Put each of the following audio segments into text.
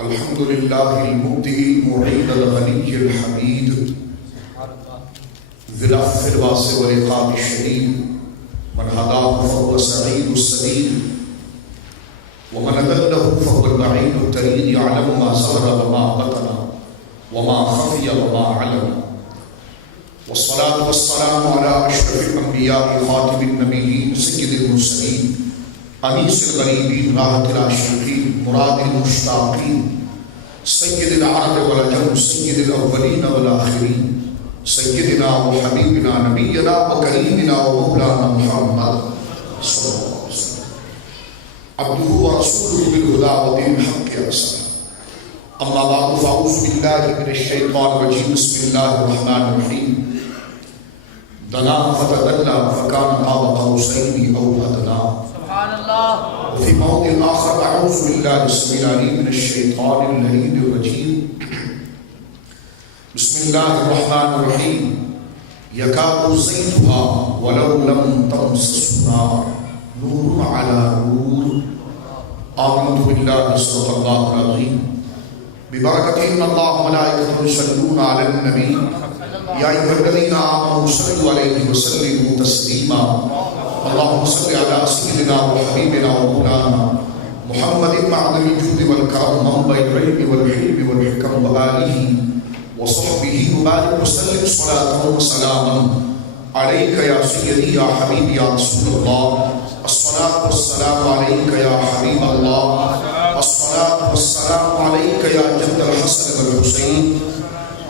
الحمد لله المبدئ المعيد الغني الحميد ذي العفو الواسع والعقاب الشديد من هداه فهو السعيد السديد ومن أضله فهو البعيد التريد يعلم ما ظهر وما بطن وما خفي وما علم والصلاة والسلام على أشرف الأنبياء خاتم النبيين سيد المرسلين أنيس الغريبين راحة العاشقين مراد المشتاقين سيد العرب والعجم سيد الأولين والآخرين سيدنا وحبيبنا نبينا وكريمنا ومولانا محمد صلى الله عليه وسلم عبده ورسوله بالهدى ودين الحق أرسله أما بعد فأعوذ بالله من الشيطان الرجيم بسم الله الرحمن الرحيم دنا فتدلى فكان قاب قوسين أو أدنى سبحان الله. وفي موضع آخر أعوذ بالله السميع العليم من الشيطان اللعين الرجيم بسم الله الرحمن الرحيم يكاد زيتها ولو لم تمسسه نار نور على نور آمنت بالله صدق الله العظيم ببركة إن الله وملائكته يصلون على النبي يا أيها الذين آمنوا صلوا عليه وسلموا تسليما اللهم صل على سيدنا وحبيبنا ومولانا محمد معدن الجود والكرم منبع العلم والحلم والحكم وآله وصحبه وبارك وسلم صلاة وسلاما عليك يا سيدي يا حبيبي يا رسول الله الصلاة والسلام عليك يا حبيب الله الصلاة والسلام عليك يا جد الحسن والحسين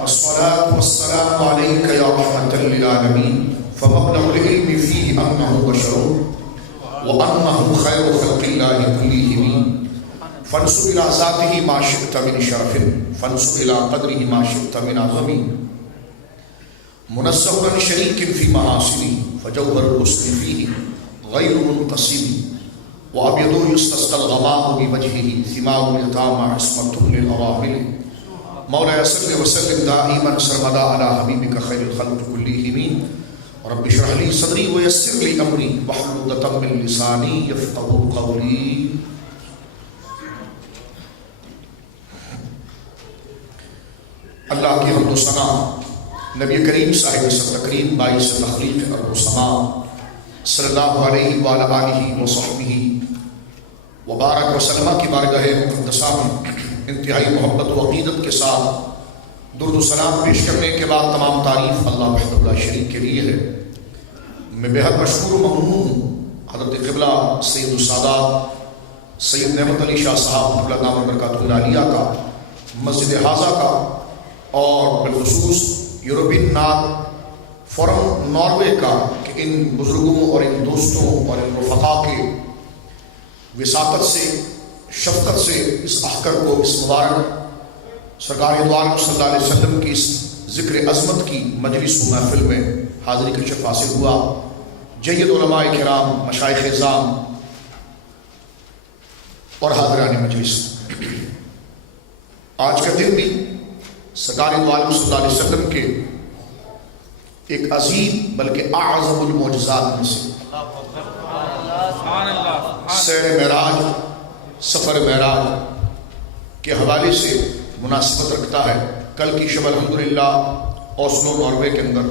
الصلاة والسلام عليك يا رحمة للعالمين فمبلغ العلم فيه أنه بشر وأنه خير خلق الله كلهم فانسب إلى ذاته ما شئت من شرف فانسب إلى قدره ما شئت من عظم منزه عن شريك في محاسنه فجوهر الحسن فيه غير منقسم وأبيض يستسقى الغمام بوجهه ثمار اليتامى عصمة للأراحل مولاي صل وسلم دائما سرمدا على حبيبك خير الخلق كلهم رب اشرح لي صدري ويسر لي أمري واحلل عقدة من لساني يفقهوا قولي. اللہ کی حمد و ثنا نبی کریم صاحب سر تکریم باعث تخلیق ارض و سما صلی اللہ علیہ وآلہ آلہ وصحبہ وبارک وسلم کی بارگاہ مقدسہ میں انتہائی محبت و عقیدت کے ساتھ درود و سلام پیش کرنے کے بعد تمام تعریف اللہ وحدہ لا شریک کے لیے ہے. میں بہت مشکور و ممنون ہوں حضرت قبلہ سید السادات سید نعمت علی شاہ صاحب اللہ نام برکاتہ العالیہ کا مسجد حاضہ کا اور بالخصوص یورپین ناتھ فورم ناروے کا کہ ان بزرگوں اور ان دوستوں اور ان رفقا کے وساطت سے شفقت سے اس احکر کو اس مبارک سرکار دو عالم صلی اللہ علیہ وسلم کی اس ذکر عظمت کی مجلس و محفل میں حاضری کا شرف حاصل ہوا. جید علماء کرام مشائخ اعظام اور حاضران مجلس، آج کا دن بھی سرکار دو عالم صلی اللہ علیہ وسلم کے ایک عظیم بلکہ اعظم المعجزات میں سے سیر معراج سفر معراج کے حوالے سے مناسبت رکھتا ہے. کل کی شب الحمدللہ اوسلو ناروے کے اندر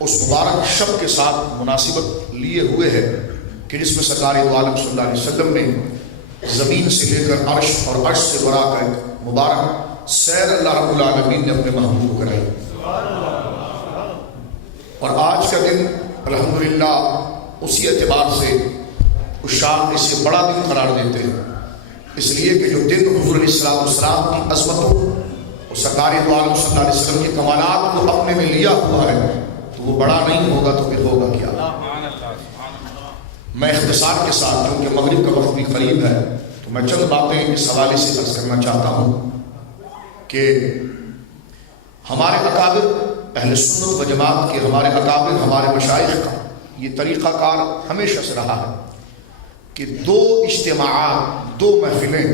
اس مبارک شب کے ساتھ مناسبت لیے ہوئے ہے کہ جس میں سرکار دو عالم صلی اللہ علیہ وسلم نے زمین سے لے کر عرش اور عرش سے برا کا ایک مبارک سیر اللہ رب العالمین نے اپنے محبوب کرائی. اور آج کا دن الحمدللہ اسی اعتبار سے اس شام نے اسے بڑا دن قرار دیتے ہیں، اس لیے کہ جو دن حضور علیہ السلام کی عظمتوں اور سرکار دو عالم صلی اللہ علیہ وسلم کے کمالات کو اپنے میں لیا ہوا ہے تو وہ بڑا نہیں ہوگا تو پھر ہوگا کیا. میں اختصار کے ساتھ کیونکہ مغرب کا وقت بھی قریب ہے تو میں چند باتیں اس حوالے سے عرض کرنا چاہتا ہوں کہ ہمارے اکابر اہل سنت و جماعت کے ہمارے اکابر ہمارے مشائخ کا یہ طریقہ کار ہمیشہ سے رہا ہے کہ دو اجتماعات دو محفلیں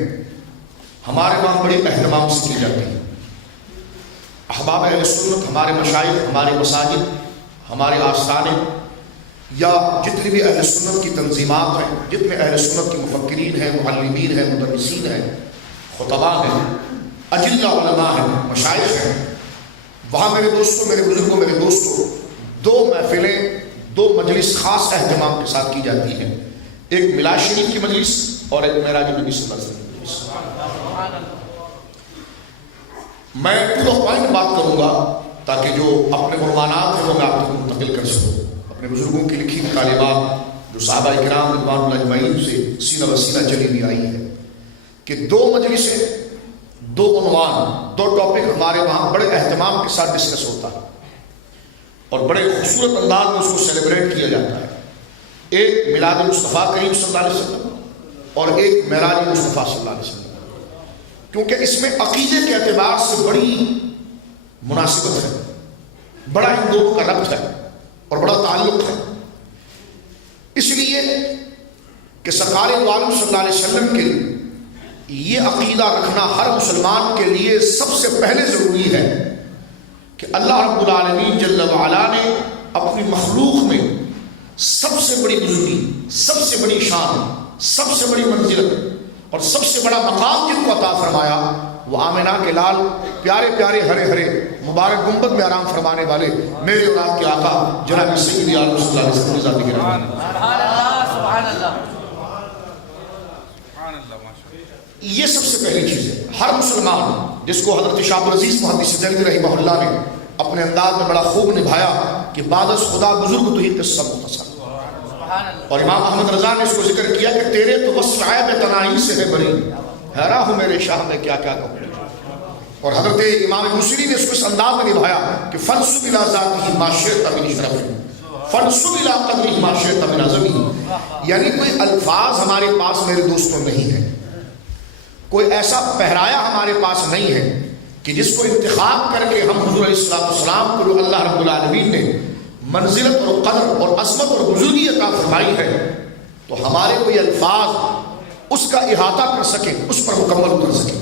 ہمارے وہاں بڑی اہتمام سے کی جاتی ہیں. احباب اہل سنت ہمارے مشائخ ہمارے مساجد ہمارے آستانے یا جتنی بھی اہل سنت کی تنظیمات ہیں، جتنے اہل سنت کے مفکرین ہیں، معلمین ہیں، مدرسین ہیں، خطباء ہیں، اجلہ علماء ہیں، مشائخ ہیں، وہاں میرے دوستوں، میرے بزرگوں، میرے دوستوں، دو محفلیں، دو مجلس خاص اہتمام کے ساتھ کی جاتی ہیں، ایک میلاد شریف کی مجلس اور ایک معراج نبی صلی اللہ علیہ وسلم کی مجلس۔ میں ٹو دا پوائنٹ بات کروں گا تاکہ جو اپنے عنوانات ہیں وہ میں آپ تک منتقل کر سکوں، اپنے بزرگوں کی لکھی ہوئی تعلیمات جو صحابہ کرام رضوان اللہ اجمعین سے سینہ بسینہ چلی ہوئی آئی ہے کہ دو مجلسیں، دو عنوان، دو ٹاپک ہمارے وہاں بڑے اہتمام کے ساتھ ڈسکس ہوتا ہے اور بڑے خوبصورت انداز میں اس کو سیلیبریٹ کیا جاتا ہے۔ ایک میلاد مصطفیٰ کریم صلی اللہ علیہ وسلم اور ایک معراج مصطفیٰ صلی اللہ علیہ وسلم، کیونکہ اس میں عقیدے کے اعتبار سے بڑی مناسبت ہے، بڑا ان دونوں کا ربط ہے اور بڑا تعلق ہے، اس لیے کہ سرکار دو عالم صلی اللہ علیہ وسلم کے لیے یہ عقیدہ رکھنا ہر مسلمان کے لیے سب سے پہلے ضروری ہے کہ اللہ رب العالمین جل وعلا نے اپنی مخلوق میں سب سے بڑی بزرگی، سب سے بڑی شان، سب سے بڑی منزلت اور سب سے بڑا مقام جن کو عطا فرمایا وہ آمنہ کے لال، پیارے پیارے ہرے ہرے مبارک گنبد میں آرام فرمانے والے میرے اور آپ کے آقا جناب سید عالم صلی اللہ علیہ وسلم ذات گرامی۔ سبحان اللہ۔ یہ سب سے پہلی چیز ہے۔ ہر مسلمان جس کو حضرت شاہ عبدالعزیز محدث دہلوی رحمہ اللہ نے اپنے انداز میں بڑا خوب نبھایا کہ بعد از خدا بزرگ تو ہی قصہ مختصر، اور امام احمد رضا نے اس کو ذکر کیا کہ تیرے تو وصف عیب تنائی سے ہے بری، حیران ہوں میرے شاہ میں کیا کیا کہوں۔ اور حضرت امام بصری نے اس کو اس انداز میں نبھایا کہ فنسب الی ذاتہ ما شئت من شرف، فنسب الی قدرہ ما شئت من عظمہ، یعنی کوئی الفاظ ہمارے پاس میرے دوستوں نہیں ہے، کوئی ایسا پہرایا ہمارے پاس نہیں ہے کہ جس کو انتخاب کر کے ہم حضور علیہ السلام کو جو اللہ رب العالمین نے منزلت اور قدر اور عظمت اور بزرگی عطا فرمائی ہے تو ہمارے کوئی الفاظ اس کا احاطہ کر سکیں، اس پر مکمل اتر سکیں،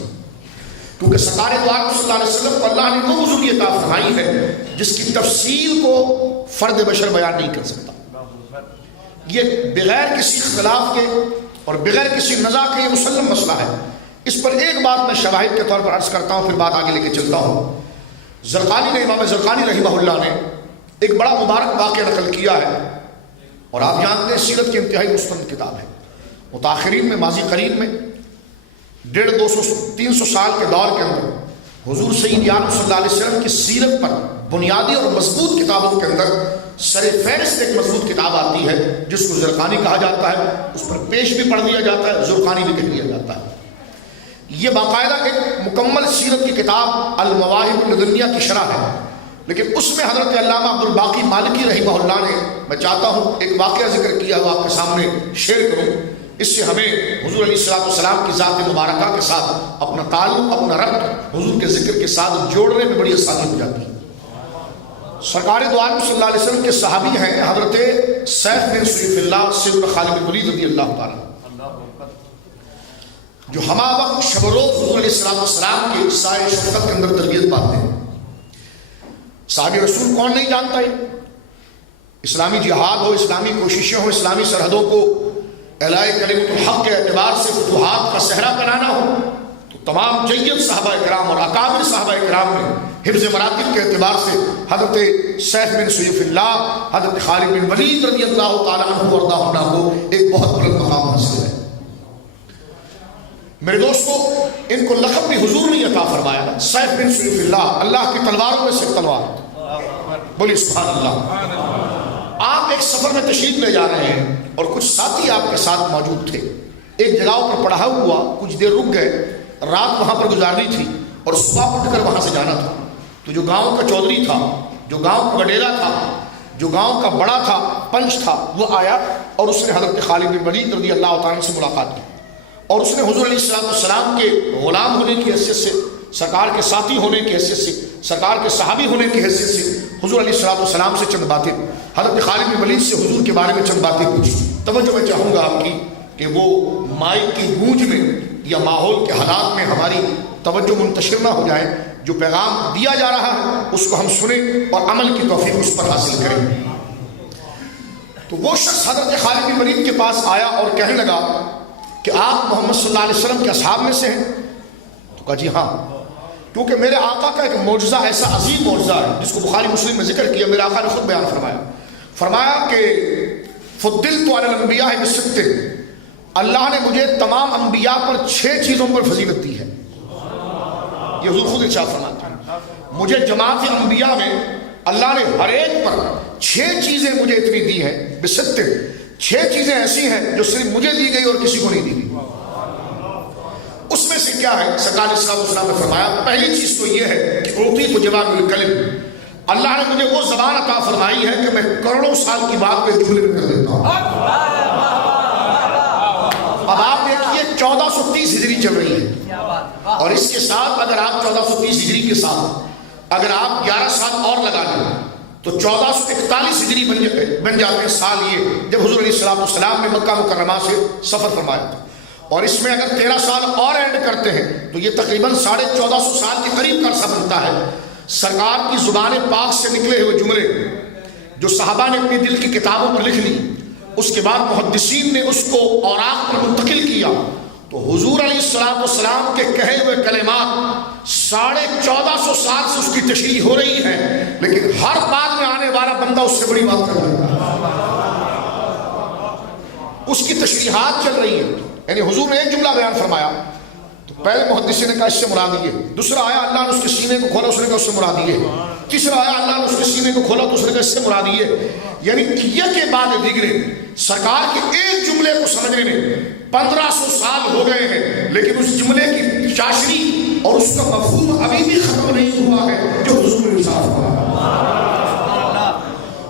کیونکہ سرکار دو عالم صلی اللہ علیہ وسلم کو اللہ نے وہ بزرگی عطا فرمائی ہے جس کی تفصیل کو فرد بشر بیان نہیں کر سکتا۔ یہ بغیر کسی اختلاف کے اور بغیر کسی نزاع کے یہ مسلم مسئلہ ہے۔ اس پر ایک بات میں شواہد کے طور پر عرض کرتا ہوں، پھر بات آگے لے کے چلتا ہوں۔ زرقانی نے، امام زرقانی رحمہ اللہ نے ایک بڑا مبارک واقعہ نقل کیا ہے، اور آپ جانتے ہیں سیرت کی انتہائی مستند کتاب ہے۔ متاخرین میں، ماضی قریب میں 150-200-300 سال کے دور کے اندر حضور سید عالم صلی اللہ علیہ وسلم کی سیرت پر بنیادی اور مضبوط کتابوں کے اندر سر فہرست ایک مضبوط کتاب آتی ہے جس کو زرقانی کہا جاتا ہے، اس پر پیش بھی پڑھ دیا جاتا ہے، زرقانی بھی کہہ دیا جاتا ہے۔ یہ باقاعدہ ایک مکمل سیرت کی کتاب المواہب اللدنیہ کی شرح ہے، لیکن اس میں حضرت علامہ عبد الباقی مالکی رحمہ اللہ نے، میں چاہتا ہوں ایک واقعہ ذکر کیا ہوا آپ کے سامنے شیئر کروں، اس سے ہمیں حضور علیہ السلام کی ذات مبارکہ کے ساتھ اپنا تعلق، اپنا ربط حضور کے ذکر کے ساتھ جوڑنے میں بڑی آسانی ہو جاتی ہے۔ سرکار دو عالم صلی اللہ علیہ وسلم کے صحابی ہیں حضرت سیف بن سیف اللہ سیدنا خالد بن ولید رضی اللہ تعالیٰ، جو ہمہ وقت شب و روز حضور علیہ السلام کے سائے شفقت کے اندر تربیت پاتے ہیں۔ صحابی رسول کون نہیں جانتا ہے؟ اسلامی جہاد ہو، اسلامی کوششیں ہو، اسلامی سرحدوں کو اعلاء کلمۃ الحق کے اعتبار سے فتوحات کا صحرا بنانا ہو تو تمام جید صحابہ کرام اور اکابر صحابہ کرام نے حفظ مراتب کے اعتبار سے حضرت سیف بن سیف اللہ، حضرت خالد بن ولید رضی اللہ تعالیٰ عنہ وارضاہ عنہ کو ایک بہت بلند مقام حاصل ہے۔ میرے دوستو، ان کو لقب بھی حضور نے عطا فرمایا، سیف بن سیف اللہ، اللہ کی تلواروں میں سے تلوار، بولیے سبحان اللہ۔ آپ ایک سفر میں تشریف لے جا رہے ہیں اور کچھ ساتھی آپ کے ساتھ موجود تھے، ایک جگہ پر پڑاؤ ہوا، کچھ دیر رک گئے، رات وہاں پر گزارنی تھی اور صبح اٹھ کر وہاں سے جانا تھا۔ تو جو گاؤں کا چودھری تھا، جو گاؤں کا وڈیرا تھا، جو گاؤں کا بڑا تھا، پنچ تھا، وہ آیا اور اس نے حضرت خالد بن ولید رضی اللہ تعالیٰ سے ملاقات کی، اور اس نے حضور علیہ السلام کے غلام ہونے کی حیثیت سے، سرکار کے ساتھی ہونے کی حیثیت سے، سرکار کے صحابی ہونے کی حیثیت سے حضور علیہ السلام سے چند باتیں، حضرت خالد بن ولید سے حضور کے بارے میں چند باتیں پوچھی۔ توجہ میں چاہوں گا آپ کی کہ وہ مائک کی گونج میں یا ماحول کے حالات میں ہماری توجہ منتشر نہ ہو جائے، جو پیغام دیا جا رہا ہے اس کو ہم سنیں اور عمل کی توفیق اس پر حاصل کریں۔ تو وہ شخص حضرت خالد بن ولید کے پاس آیا اور کہنے لگا کہ آپ محمد صلی اللہ علیہ وسلم کے اصحاب میں سے ہیں؟ کہا جی ہاں، کیونکہ میرے آقا کا ایک معجزہ ایسا عظیم معجزہ ہے جس کو بخاری مسلم میں ذکر کیا، میرے آقا نے خود بیان فرمایا کہ فضلت علی الانبیاء بست، اللہ نے مجھے تمام انبیاء پر 6 چیزوں پر فضیلت دی ہے. یہ حضور خود ارشاد فرماتے ہیں مجھے جماعت انبیاء میں اللہ نے ہر ایک پر 6 چیزیں مجھے اتنی دی ہیں، بست 6 چیزیں ایسی ہیں جو صرف مجھے دی گئی اور کسی کو نہیں دی گئی. اس میں سے کیا ہے؟ سرکار صلی اللہ علیہ وسلم نے فرمایا پہلی چیز تو یہ ہے کہ اعطیت جوامع الکلم، اللہ نے مجھے وہ زبان عطا فرمائی ہے کہ میں کروڑوں سال کی بات کو ایک جملے میں کر دیتا ہوں. اب آپ دیکھیے 1430 ہجری چل رہی ہے، اور اس کے ساتھ اگر آپ 1430 ہجری کے ساتھ اگر آپ 11 سال اور لگا لیں تو 1441 ہجری بن جاتے ہیں سال، یہ جب حضور علیہ السلام نے مکہ مکرمہ سے سفر فرمایا تھا. اور اس میں اگر 13 سال اور ایڈ کرتے ہیں تو یہ تقریباً 1450 سال کے قریب کا عرصہ بنتا ہے. سرکار کی زبان پاک سے نکلے ہوئے جملے جو صحابہ نے اپنی دل کی کتابوں پر لکھ لی، اس کے بعد محدثین نے اس کو اوراق پر منتقل کیا، تو حضور علیہ السلام کے کہے ہوئے کلمات 1450 سال سے اس کی تشریح ہو رہی ہے، لیکن ہر بعد میں آنے والا بندہ اس سے بڑی بات کر رہا ہے، اس کی تشریحات چل رہی ہے. یعنی حضور نے ایک جملہ بیان فرمایا تو پہلے محدثین نے کہا اس سے مراد یہ، دوسرا آیا اللہ نے اس کے سینے کو کھولا، اس نے کہا اس سے مراد یہ، تیسرا آیا اللہ نے اس کے سینے کو کھولا تو اس نے کہا اس سے مراد یہ. یعنی یہ کے بعد دیگرے سرکار کے ایک جملے کو سمجھنے میں 1500 سال ہو گئے ہیں، لیکن اس جملے کی چاشنی اور اس کا مفہوم ابھی بھی ختم نہیں ہوا ہے جو حضور نے ارشاد فرمایا.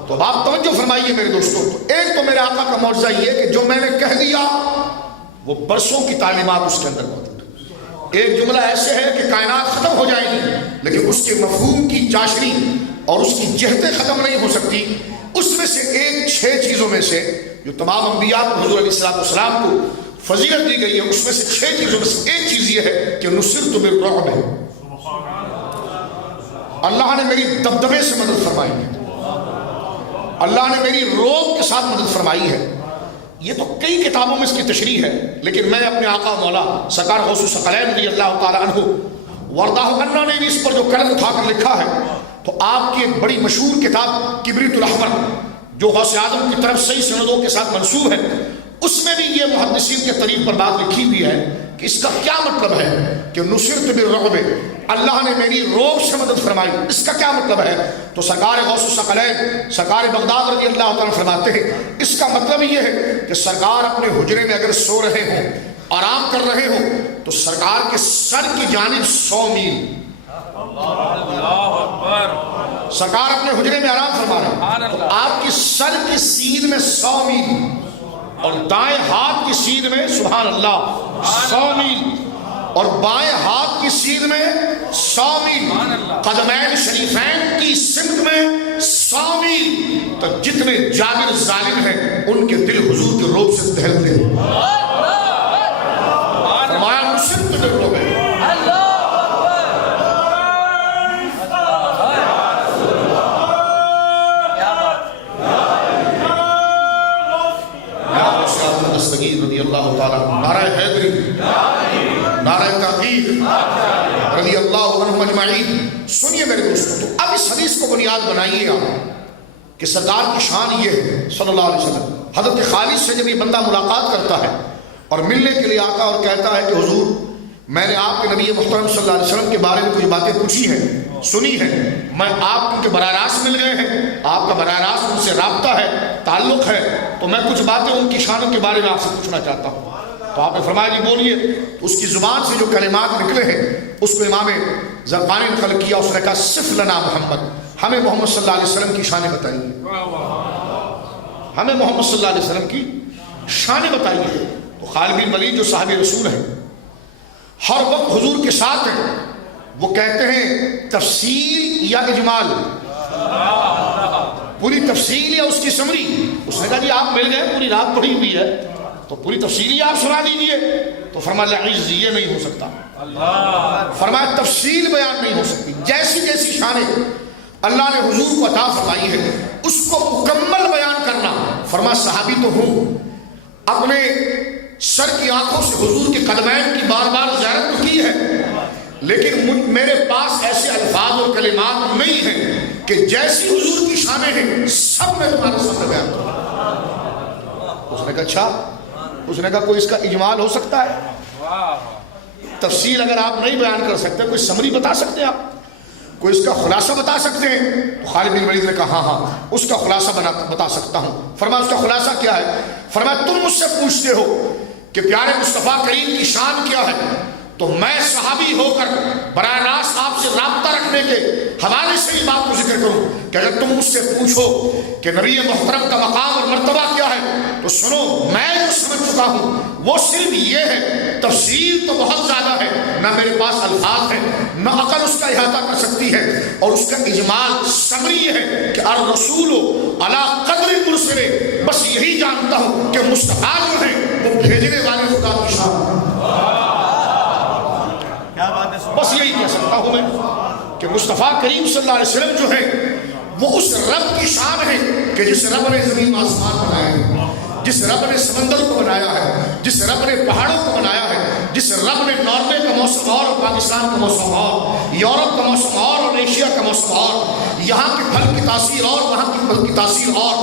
تو اب آپ توجہ فرمائیے میرے دوستوں. تو ایک تو میرے آقا کا معجزہ یہ کہ جو میں نے کہہ دیا وہ برسوں کی تعلیمات اس کے اندر موجود ہے. ایک جملہ ایسے ہے کہ کائنات ختم ہو جائے گی لیکن اس کے مفہوم کی چاشنی اور اس کی جہتیں ختم نہیں ہو سکتی. اس میں سے ایک 6 چیزوں میں سے جو تمام انبیاء کو حضور علیہ السلام کو فضیلت دی گئی ہے، اس میں سے 6 چیزوں میں سے ایک چیز یہ ہے کہ نصرت بالرعب، اللہ نے میری دبدبے سے مدد فرمائی ہے، اللہ نے میری روب کے ساتھ مدد فرمائی ہے. یہ تو کئی کتابوں میں اس کی تشریح ہے، لیکن میں اپنے آقا مولا سرکار غوث الثقلین رضی اللہ تعالیٰ عنہ وردہ عنہ نے بھی اس پر جو قلم اٹھا کر لکھا ہے، تو آپ کی ایک بڑی مشہور کتاب کبریت الاحمر جو غوث اعظم کی طرف صحیح سندوں کے ساتھ منسوب ہے، اس میں بھی یہ محدثین کے طریق پر بات لکھی ہوئی ہے کہ اس کا کیا مطلب ہے کہ نصرت بالرعب، اللہ نے میری روب سے مدد فرمائی. اس کا کیا مطلب ہے؟ تو سرکار غوث الثقلین سرکار بغداد رضی اللہ تعالیٰ فرماتے ہیں اس کا مطلب یہ ہے کہ سرکار اپنے حجرے میں اگر سو رہے ہوں، آرام کر رہے ہوں، تو سرکار کے سر کی جانب 100 میل، سرکار اپنے حجرے میں آرام فرما رہے ہیں تو آپ کی سر کی سین میں 100 میل اور دائیں ہاتھ کی سین میں سبحان اللہ 100 میل اور بائیں ہاتھ کی سین میں 100 میل، قدمین شریفین کی سمت میں 100 میل. تو جتنے جابر ظالم ہیں ان کے دل حضور کے روب سے دہلتے ہیں. فرمایا نصرت بالرعب، رضی اللہ تعالیٰ نعرہ حیدری، نعرہ تحقیق رضی اللہ عنہم اجمعین. سنیے میرے دوستوں، تو اب اس حدیث کو بنیاد بنائیے آپ کہ سرکار کی شان یہ ہے صلی اللہ علیہ وسلم. حضرت خالد سے جب یہ بندہ ملاقات کرتا ہے اور ملنے کے لیے آتا اور کہتا ہے کہ حضور میں نے آپ کے نبی محترم صلی اللہ علیہ وسلم کے بارے میں کچھ باتیں پوچھی ہیں، سنی ہیں، میں آپ کے براہ راست مل گئے ہیں، آپ کا براہ راست ان سے رابطہ ہے، تعلق ہے، تو میں کچھ باتیں ان کی شانوں کے بارے میں آپ سے پوچھنا چاہتا ہوں. تو آپ نے فرمایا جی بولیے. اس کی زبان سے جو کلمات نکلے ہیں اس کو امام زرقانی نے نقل کیا. اس نے کہا صف لنا محمد، ہمیں محمد صلی اللہ علیہ وسلم کی شانیں بتائیے، ہمیں محمد صلی اللہ علیہ وسلم کی شانیں بتائیے. تو خالد بن ولید جو صحابی رسول ہیں ہر وقت حضور کے ساتھ ہیں، وہ کہتے ہیں تفصیل یا اجمال، پوری تفصیل یا اس کی سمری. اس نے کہا جی آپ مل گئے، پوری رات پڑھی ہوئی ہے تو پوری تفصیل ہی آپ سنا دیجیے. تو فرمایا عز یہ نہیں ہو سکتا، فرمایا تفصیل بیان نہیں ہو سکتی، جیسی جیسی شانیں اللہ نے حضور کو عطا فرمائی ہے اس کو مکمل بیان کرنا. فرمایا صحابی تو ہوں، اپنے سر کی آنکھوں سے حضور کے قدمین کی بار بار زیارت تو کی ہے، لیکن میرے پاس ایسے الفاظ اور کلمات نہیں ہیں کہ جیسی حضور کی شانیں ہیں سب میں تمہارے سامنے بیان کروں۔ اس نے کہا اچھا، اس نے کہا کوئی اس کا اجمال ہو سکتا ہے؟ تفصیل اگر آپ نہیں بیان کر سکتے، کوئی سمری بتا سکتے ہیں آپ؟ کوئی اس کا خلاصہ بتا سکتے ہیں؟ تو خالد بن ولید نے کہا ہاں اس کا خلاصہ بتا سکتا ہوں۔ فرمایا اس کا خلاصہ کیا ہے؟ فرمایا تم مجھ سے پوچھتے ہو کہ پیارے مصطفیٰ کریم کی شان کیا ہے، تو میں صحابی ہو کر براہ راست آپ سے رابطہ رکھنے کے حوالے سے یہ بات کو ذکر کروں کہ اگر تم مجھ سے پوچھو کہ نبی محترم کا مقام اور مرتبہ کیا ہے، تو سنو میں جو سمجھ چکا ہوں وہ صرف یہ ہے، تفصیل تو بہت زیادہ ہے، نہ میرے پاس الفاظ ہیں، نہ عقل اس کا احاطہ کر سکتی ہے، اور اس کا اجمال سمری یہ ہے کہ الرسول علی قدر المرسل، بس یہی جانتا ہوں کہ مصطفیٰ جو ہے وہ بھیجنے والے خدا کی شان، بس یہی کہہ سکتا ہوں میں کہ مصطفیٰ کریم صلی اللہ علیہ وسلم جو ہے وہ اس رب کی شان ہے کہ جس رب نے زمین و آسمان بنایا ہے، جس رب نے سمندر کو بنایا ہے، جس رب نے پہاڑوں کو بنایا ہے، جس رب نے ناروے کا موسم اور پاکستان کا موسم اور یورپ کا موسم اور ایشیا کا موسم اور یہاں کے پھل کی تاثیر اور وہاں کی پھل کی تاثیر اور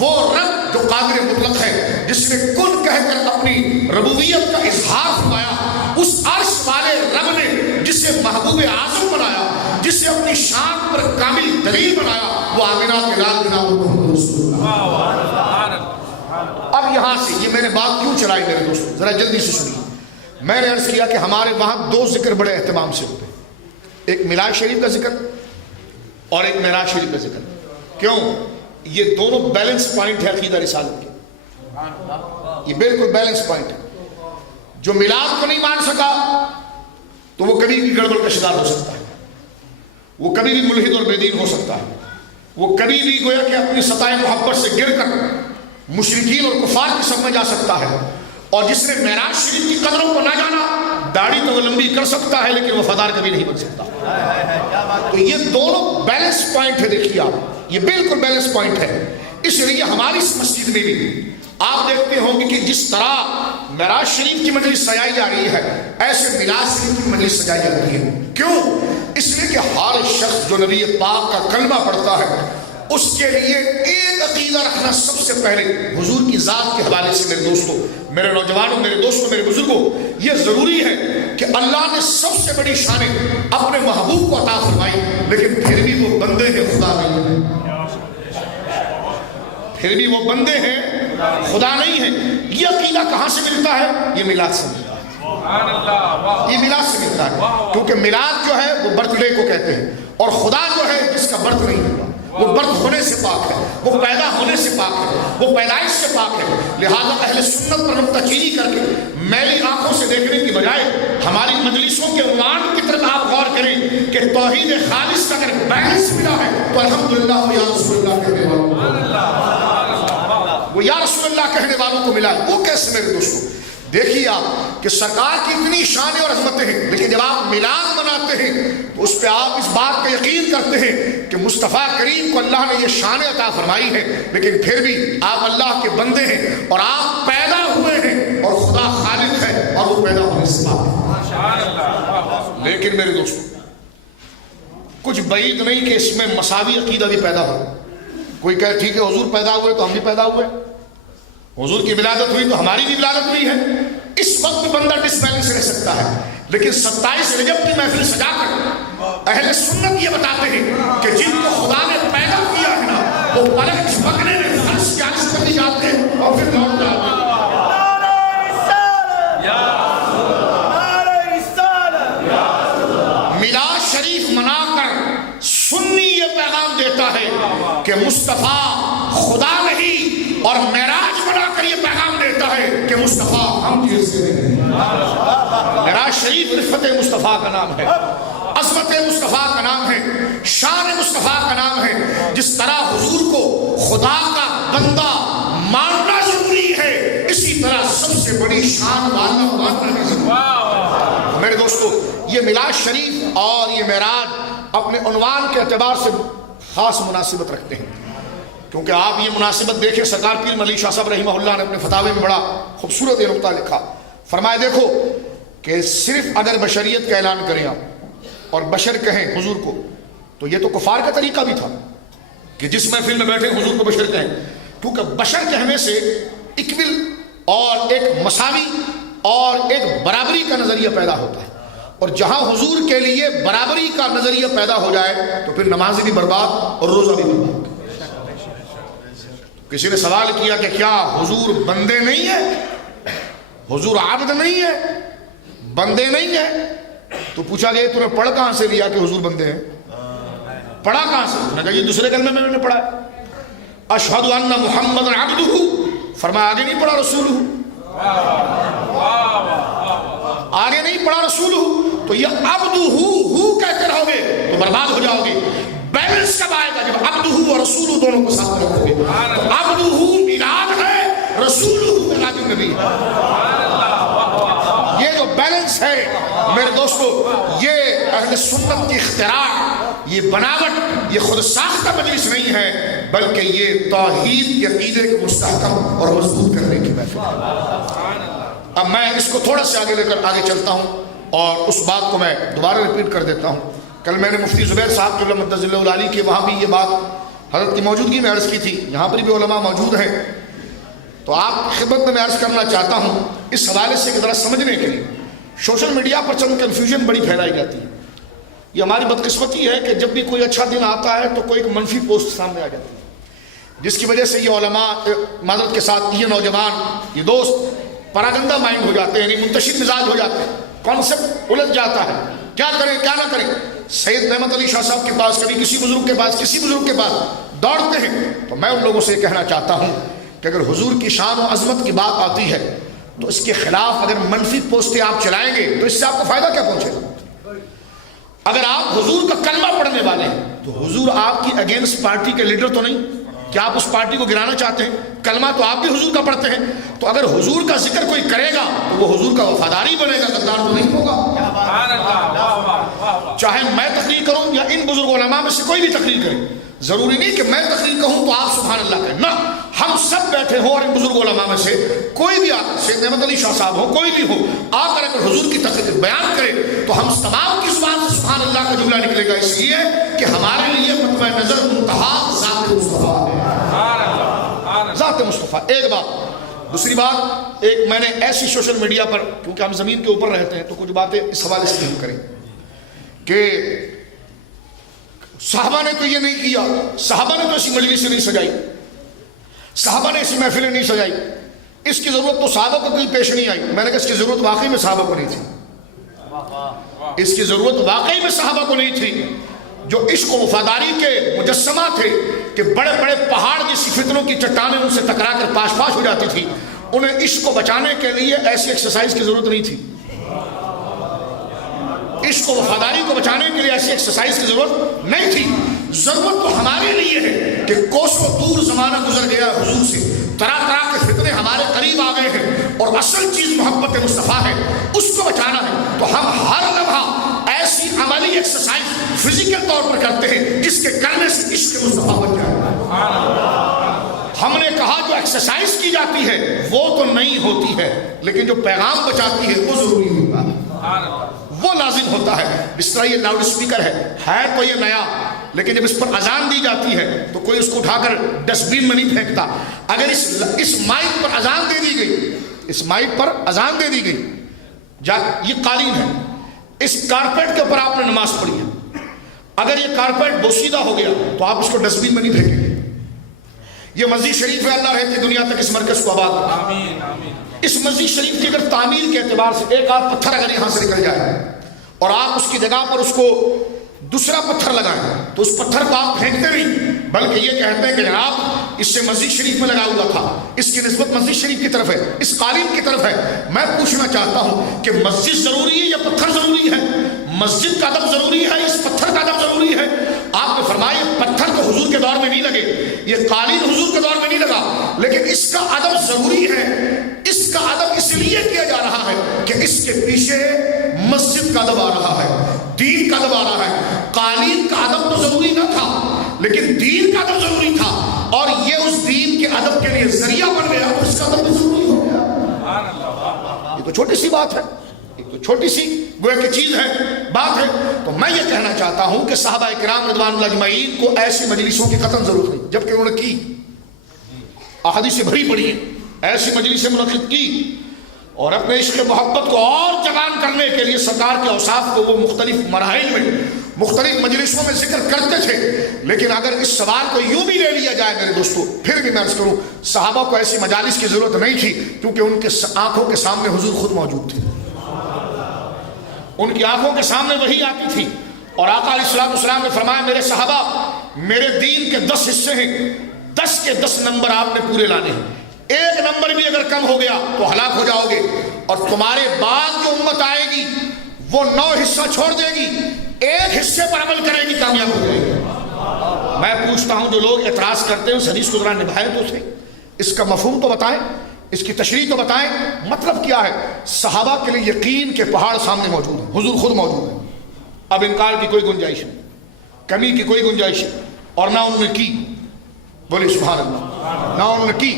وہ رب جو قادر مطلق ہے، جس نے کن کہہ کر اپنی ربوبیت کا اظہار فرمایا، اس عرش والے رب نے جسے محبوب اعظم بنایا، جسے اپنی شان پر کامل دلیل بنایا، وہ آمینہ کے لال جناب محمد رسول اللہ۔ اب یہاں سے یہ میں نے بات کیوں چلائی میرے دوستوں، ذرا جلدی سے سنیے۔ میں نے عرض کیا کہ ہمارے وہاں دو ذکر بڑے اہتمام سے ہوتے ہیں، ایک میلاد شریف کا ذکر اور ایک معراج شریف کا ذکر۔ کیوں؟ یہ دونوں بیلنس پوائنٹ ہے عقیدہ رسالت کے، یہ بالکل بیلنس پوائنٹ ہے۔ جو میلاد کو نہیں مان سکا تو وہ کبھی بھی گڑبڑ کا شکار ہو سکتا ہے، وہ کبھی بھی ملحد اور بے دین ہو سکتا ہے، وہ کبھی بھی گویا کہ اپنی سطح محبت سے گر کر مشرکین اور کفار کی صف میں جا سکتا ہے، اور جس نے معراج شریف کی قدروں کو نہ جانا، داڑھی تو وہ لمبی کر سکتا ہے لیکن وفادار کبھی نہیں بن سکتا۔ تو یہ دونوں بیلنس پوائنٹ ہے، دیکھیے آپ، یہ بالکل بیلنس پوائنٹ ہے۔ اس لیے ہماری اس مسجد میں بھی آپ دیکھتے ہوں گے کہ جس طرح معراج شریف کی مجلس سجائی جا رہی ہے، ایسے میلاد شریف کی مجلس سجائی جاتی ہے۔ کیوں؟ اس لیے کہ ہر شخص جو نبی پاک کا کلمہ پڑھتا ہے اس کے لیے ایک عقیدہ رکھنا سب سے پہلے حضور کی ذات کے حوالے سے، میرے دوستوں، میرے نوجوانوں، میرے دوستوں، میرے بزرگوں، یہ ضروری ہے کہ اللہ نے سب سے بڑی شانیں اپنے محبوب کو عطا فرمائی، لیکن پھر بھی وہ بندے ہیں، خدا نہیں ہے، پھر بھی وہ بندے ہیں، خدا نہیں ہے۔ یہ عقیدہ کہاں سے ملتا ہے؟ یہ میلاد سے ملتا ہے، یہ میلاد سے ملتا ہے، کیونکہ میلاد جو ہے وہ برتھ ڈے کو کہتے ہیں، اور خدا جو ہے جس کا برتھ نہیں ہوگا، وہ برتھ ہونے سے پاک ہے، وہ پیدا ہونے سے پاک ہے، وہ پیدائش سے پاک ہے۔ لہذا اہل سنت پر نکتہ چینی کر کے میلی آنکھوں سے دیکھنے کی بجائے ہماری مجلسوں کے عنوان کی طرف آپ غور کریں کہ توحید خالص کا اگر بیلنس ملا ہے تو الحمدللہ یا رسول اللہ کہنے والوں وہ یا رسول اللہ کہنے والوں کو ملا ہے۔ وہ کیسے میرے دوستوں؟ دیکھیے آپ کہ سرکار کی اتنی شانیں اور عظمتیں ہیں، لیکن جب آپ میلاد مناتے ہیں تو اس پہ آپ اس بات کا یقین کرتے ہیں کہ مصطفیٰ کریم کو اللہ نے یہ شانیں عطا فرمائی ہیں، لیکن پھر بھی آپ اللہ کے بندے ہیں اور آپ پیدا ہوئے ہیں اور خدا خالق ہے اور وہ پیدا ہونے سے پاک ہے۔ لیکن میرے دوستوں کچھ بعید نہیں کہ اس میں مساوی عقیدہ بھی پیدا ہو۔ کوئی کہے ٹھیک ہے حضور پیدا ہوئے تو ہم بھی پیدا ہوئے، حضور کی ولادت ہوئی تو ہماری بھی ولادت ہوئی ہے۔ اس وقت بندہ ڈس بیلنس رہ سکتا ہے، لیکن 27 رجب کی محفل سجا کر اہل سنت یہ بتاتے ہیں کہ جن کو خدا نے پیدا کیا ہے نا، وہ پلک جھپکنے میں فرش کی عرض کرنے جاتے ہیں اور پھر لوٹ جاتے ہیں۔ میلاد شریف منا کر سنی یہ پیغام دیتا ہے کہ مصطفیٰ خدا نہیں، اور معراج بنا کر یہ پیغام دیتا ہے کہ مصطفیٰ ہم جیسے ہیں۔ معراج شریف رفعت مصطفیٰ کا نام ہے، عظمت مصطفیٰ کا نام ہے، شان مصطفیٰ کا نام ہے۔ جس طرح حضور کو خدا کا بندہ ماننا ضروری ہے، اسی طرح سب سے بڑی شان والا ماننا بھی ضروری ہے۔ میرے دوستو یہ میلاد شریف اور یہ معراج اپنے عنوان کے اعتبار سے خاص مناسبت رکھتے ہیں، کیونکہ آپ یہ مناسبت دیکھیں، سرکار پیر ملی شاہ صاحب رحمہ اللہ نے اپنے فتاوے میں بڑا خوبصورت یہ نقطہ لکھا، فرمایا دیکھو کہ صرف اگر بشریت کا اعلان کریں آپ اور بشر کہیں حضور کو، تو یہ تو کفار کا طریقہ بھی تھا کہ جس محفل میں بیٹھے حضور کو بشر کہیں، کیونکہ بشر کہنے سے اکمل اور ایک مساوی اور ایک برابری کا نظریہ پیدا ہوتا ہے، اور جہاں حضور کے لیے برابری کا نظریہ پیدا ہو جائے تو پھر نماز بھی برباد اور روزہ بھی برباد۔ کسی نے سوال کیا کہ کیا حضور بندے نہیں ہیں، حضور عبد نہیں ہے، بندے نہیں ہیں؟ تو پوچھا گیا تو نے پڑھ کہاں سے لیا کہ حضور بندے ہیں؟ پڑھا کہاں سے؟ نے کہا یہ دوسرے کلمے میں نے پڑھا ہے، اشہد ان محمد عبدہ، فرمایا آگے نہیں پڑھا رسولہ، آگے نہیں پڑھا رسولہ، تو یہ عبدہ ہو کہتے رہو گے تو برباد ہو جاؤ گے۔ بیلنس کب آئے گا؟ جب عبدہ اور رسولہ دونوں کو ساتھ رکھو گے۔ تو عبدہ میلاد ہے، رسولہ میلاد النبی ہے۔ یہ جو بیلنس ہے میرے دوستو، یہ اہل سنت کی اختراع، یہ بناوٹ، یہ خود ساختہ مجلس نہیں ہے، بلکہ یہ توحید کے عقیدے کو مستحکم اور مضبوط کرنے کی محفل ہے۔ اب میں اس کو تھوڑا سے آگے لے کر آگے چلتا ہوں اور اس بات کو میں دوبارہ ریپیٹ کر دیتا ہوں۔ کل میں نے مفتی زبیر صاحب جو مدظ اللہ العالی کے وہاں بھی یہ بات حضرت کی موجودگی میں عرض کی تھی، یہاں پر بھی علماء موجود ہیں، تو آپ خدمت میں عرض کرنا چاہتا ہوں اس حوالے سے کہ ذرا سمجھنے کے لیے سوشل میڈیا پر چند کنفیوژن بڑی پھیلائی جاتی ہے۔ یہ ہماری بدقسمتی ہے کہ جب بھی کوئی اچھا دن آتا ہے تو کوئی ایک منفی پوسٹ سامنے آ جاتی ہے، جس کی وجہ سے یہ علماء معذرت کے ساتھ یہ نوجوان یہ دوست پراگندہ مائنڈ ہو جاتے ہیں، یعنی منتشر مزاج ہو جاتے ہیں، کانسیپٹ الجھ جاتا ہے، کیا کریں کیا نہ کریں۔ سید نعمت علی شاہ صاحب کے پاس کبھی کسی بزرگ کے پاس کسی بزرگ کے پاس دوڑتے ہیں، تو میں ان لوگوں سے یہ کہنا چاہتا ہوں کہ اگر حضور کی شان و عظمت کی بات آتی ہے تو اس کے خلاف اگر منفی پوسٹیں آپ چلائیں گے تو اس سے آپ کو فائدہ کیا پہنچے گا؟ اگر آپ حضور کا کلمہ پڑھنے والے ہیں تو حضور آپ کی اگینسٹ پارٹی کے لیڈر تو نہیں، کیا آپ اس پارٹی کو گرانا چاہتے ہیں؟ کلمہ تو آپ بھی حضور کا پڑھتے ہیں، تو اگر حضور کا ذکر کوئی کرے گا تو وہ حضور کا وفاداری بنے گا، غدار تو نہیں ہوگا۔ چاہے میں تقریر کروں یا ان بزرگ علماء میں سے کوئی بھی تقریر کرے، ضروری نہیں کہ میں تقریر کہوں تو آپ سبحان اللہ کہیں، نہ، ہم سب بیٹھے ہوں اور ان بزرگ علماء میں سے کوئی بھی سید نعمت علی شاہ صاحب ہو، کوئی بھی ہو، آ کر اگر حضور کی تقریر بیان کرے تو ہم تمام کی زبان سے سبحان اللہ کا جملہ نکلے گا، اس لیے کہ ہمارے لیے مطمع نظر منتہا ذات مصطفیٰ ہے، ذات مصطفیٰ۔ ایک بات۔ دوسری بات، ایک میں نے ایسی سوشل میڈیا پر، کیونکہ ہم زمین کے اوپر رہتے ہیں تو کچھ باتیں اس حوالے سے ہم کریں کہ صحابہ نے تو یہ نہیں کیا، صحابہ نے تو ایسی مجلسیں نہیں سجائی، صحابہ نے ایسی محفلیں نہیں سجائی، اس کی ضرورت تو صحابہ کو کوئی پیش نہیں آئی۔ میں نے کہا اس کی ضرورت واقعی میں صحابہ کو نہیں تھی، اس کی ضرورت واقعی میں صحابہ کو نہیں تھی، جو عشق و وفاداری کے مجسمہ تھے کہ بڑے بڑے پہاڑ جیسی فتنوں کی چٹانیں ان سے ٹکرا کر پاش پاش ہو جاتی تھی، انہیں عشق کو بچانے کے لیے ایسی ایکسرسائز کی ضرورت نہیں تھی، عشق و وفاداری کو بچانے کے لیے ایسی ایکسرسائز کی ضرورت نہیں تھی۔ ضرورت تو ہمارے لیے ہے کہ کوسوں دور زمانہ گزر گیا حضور سے، طرح طرح کے فتنے ہمارے قریب آ گئے ہیں اور اصل چیز محبت مصطفیٰ ہے، اس کو بچانا ہے، تو ہم ہر لمحہ ایسی عملی ایکسرسائز فزیکل طور پر کرتے ہیں جس کے کرنے سے عشق مصطفیٰ بن جائے۔ ہم نے کہا جو ایکسرسائز کی جاتی ہے وہ تو نہیں ہوتی ہے، لیکن جو پیغام بچاتی ہے وہ ضروری ہوتا ہے، وہ لازم ہوتا ہے۔ اس طرح یہ لاؤڈ اسپیکر ہے تو یہ نیا، لیکن جب اس پر اذان دی جاتی ہے تو کوئی اس کو اٹھا کر ڈسٹ بین میں نہیں پھینکتا۔ اگر اس مائک پر اذان دے دی گئی، اس مائک پر اذان دے دی گئی، یہ قالین ہے، اس کارپیٹ کے اوپر آپ نے نماز پڑھی ہے، اگر یہ کارپیٹ بوسیدہ ہو گیا تو آپ اس کو ڈسٹ بین میں نہیں پھینکیں گے۔ یہ مسجد شریف ہے، اللہ رہتی دنیا تک اس مرکز کو آباد کرے۔ اس مسجد شریف کی اگر تعمیر کے اعتبار سے ایک آدھ پتھر اگر یہاں سے نکل جائے اور آپ اس کی جگہ پر اس کو دوسرا پتھر لگائیں تو اس پتھر کو آپ پھینکتے نہیں، بلکہ یہ کہتے ہیں کہ جناب اس سے مسجد شریف میں لگا ہوا تھا، اس کی نسبت مسجد شریف کی طرف ہے، اس قالین کی طرف ہے۔ میں پوچھنا چاہتا ہوں کہ مسجد ضروری ہے یا پتھر ضروری ہے؟ مسجد کا ادب ضروری ہے، اس پتھر کا ادب ضروری ہے؟ آپ نے فرمایا پتھر تو حضور کے دور میں نہیں لگے، یہ قالین حضور کے دور میں نہیں لگا، لیکن اس کا ادب ضروری ہے۔ اس کا ادب اس لیے کیا جا رہا ہے کہ اس کے پیچھے مسجد کا ادب آ رہا ہے، دین کا ادب آ رہا ہے۔ قالین کا ادب تو ضروری نہ تھا لیکن دین کا ادب ضروری تھا، اور یہ اس دین کے ادب کے لیے ذریعہ بن گیا، اور اس کا ادب بھی ضروری ہو گیا۔ یہ تو چھوٹی سی بات ہے، ایک تو چھوٹی سی گویا کی چیز ہے، بات ہے. تو میں یہ کہنا چاہتا ہوں کہ صحابہ کرام رضوان اللہ اجمعین کو ایسی مجلسوں کی قطعاً ضرورت نہیں، جبکہ انہوں نے کی، احادیث بھری پڑی ہیں، ایسی مجلسیں منعقد کی، اور اپنے عشق محبت کو اور جوان کرنے کے لیے سرکار کے اوصاف کو وہ مختلف مراحل میں مختلف مجلسوں میں ذکر کرتے تھے. لیکن اگر اس سوال کو یوں بھی لے لیا جائے میرے دوستو، پھر بھی میں عرض کروں صحابہ کو ایسی مجالس کی ضرورت نہیں تھی، کیونکہ ان کے آنکھوں کے سامنے حضور خود موجود تھے، ان کی آنکھوں کے سامنے وہی آتی تھی. اور آقا علیہ السلام نے فرمایا میرے صحابہ میرے دین کے 10 حصے ہیں، 10 کے 10 نمبر آپ نے پورے لانے ہیں، ایک نمبر بھی اگر کم ہو گیا تو ہلاک ہو جاؤ گے، اور تمہارے بعد جو امت آئے گی وہ 9 حصہ چھوڑ دے گی، ایک حصے پر عمل کرے گی، کامیاب ہو جائے گی. میں پوچھتا ہوں جو لوگ اعتراض کرتے ہیں اس حدیث کو ذرا نبھائیں تو صحیح، اس کا مفہوم تو بتائیں، اس کی تشریح تو بتائیں، مطلب کیا ہے؟ صحابہ کے لیے یقین کے پہاڑ سامنے موجود ہیں، حضور خود موجود ہیں، اب انکار کی کوئی گنجائش نہیں، کمی کی کوئی گنجائش نہیں، اور نہ انہوں نے کی، بولے سبحان اللہ، نہ انہوں نے کی.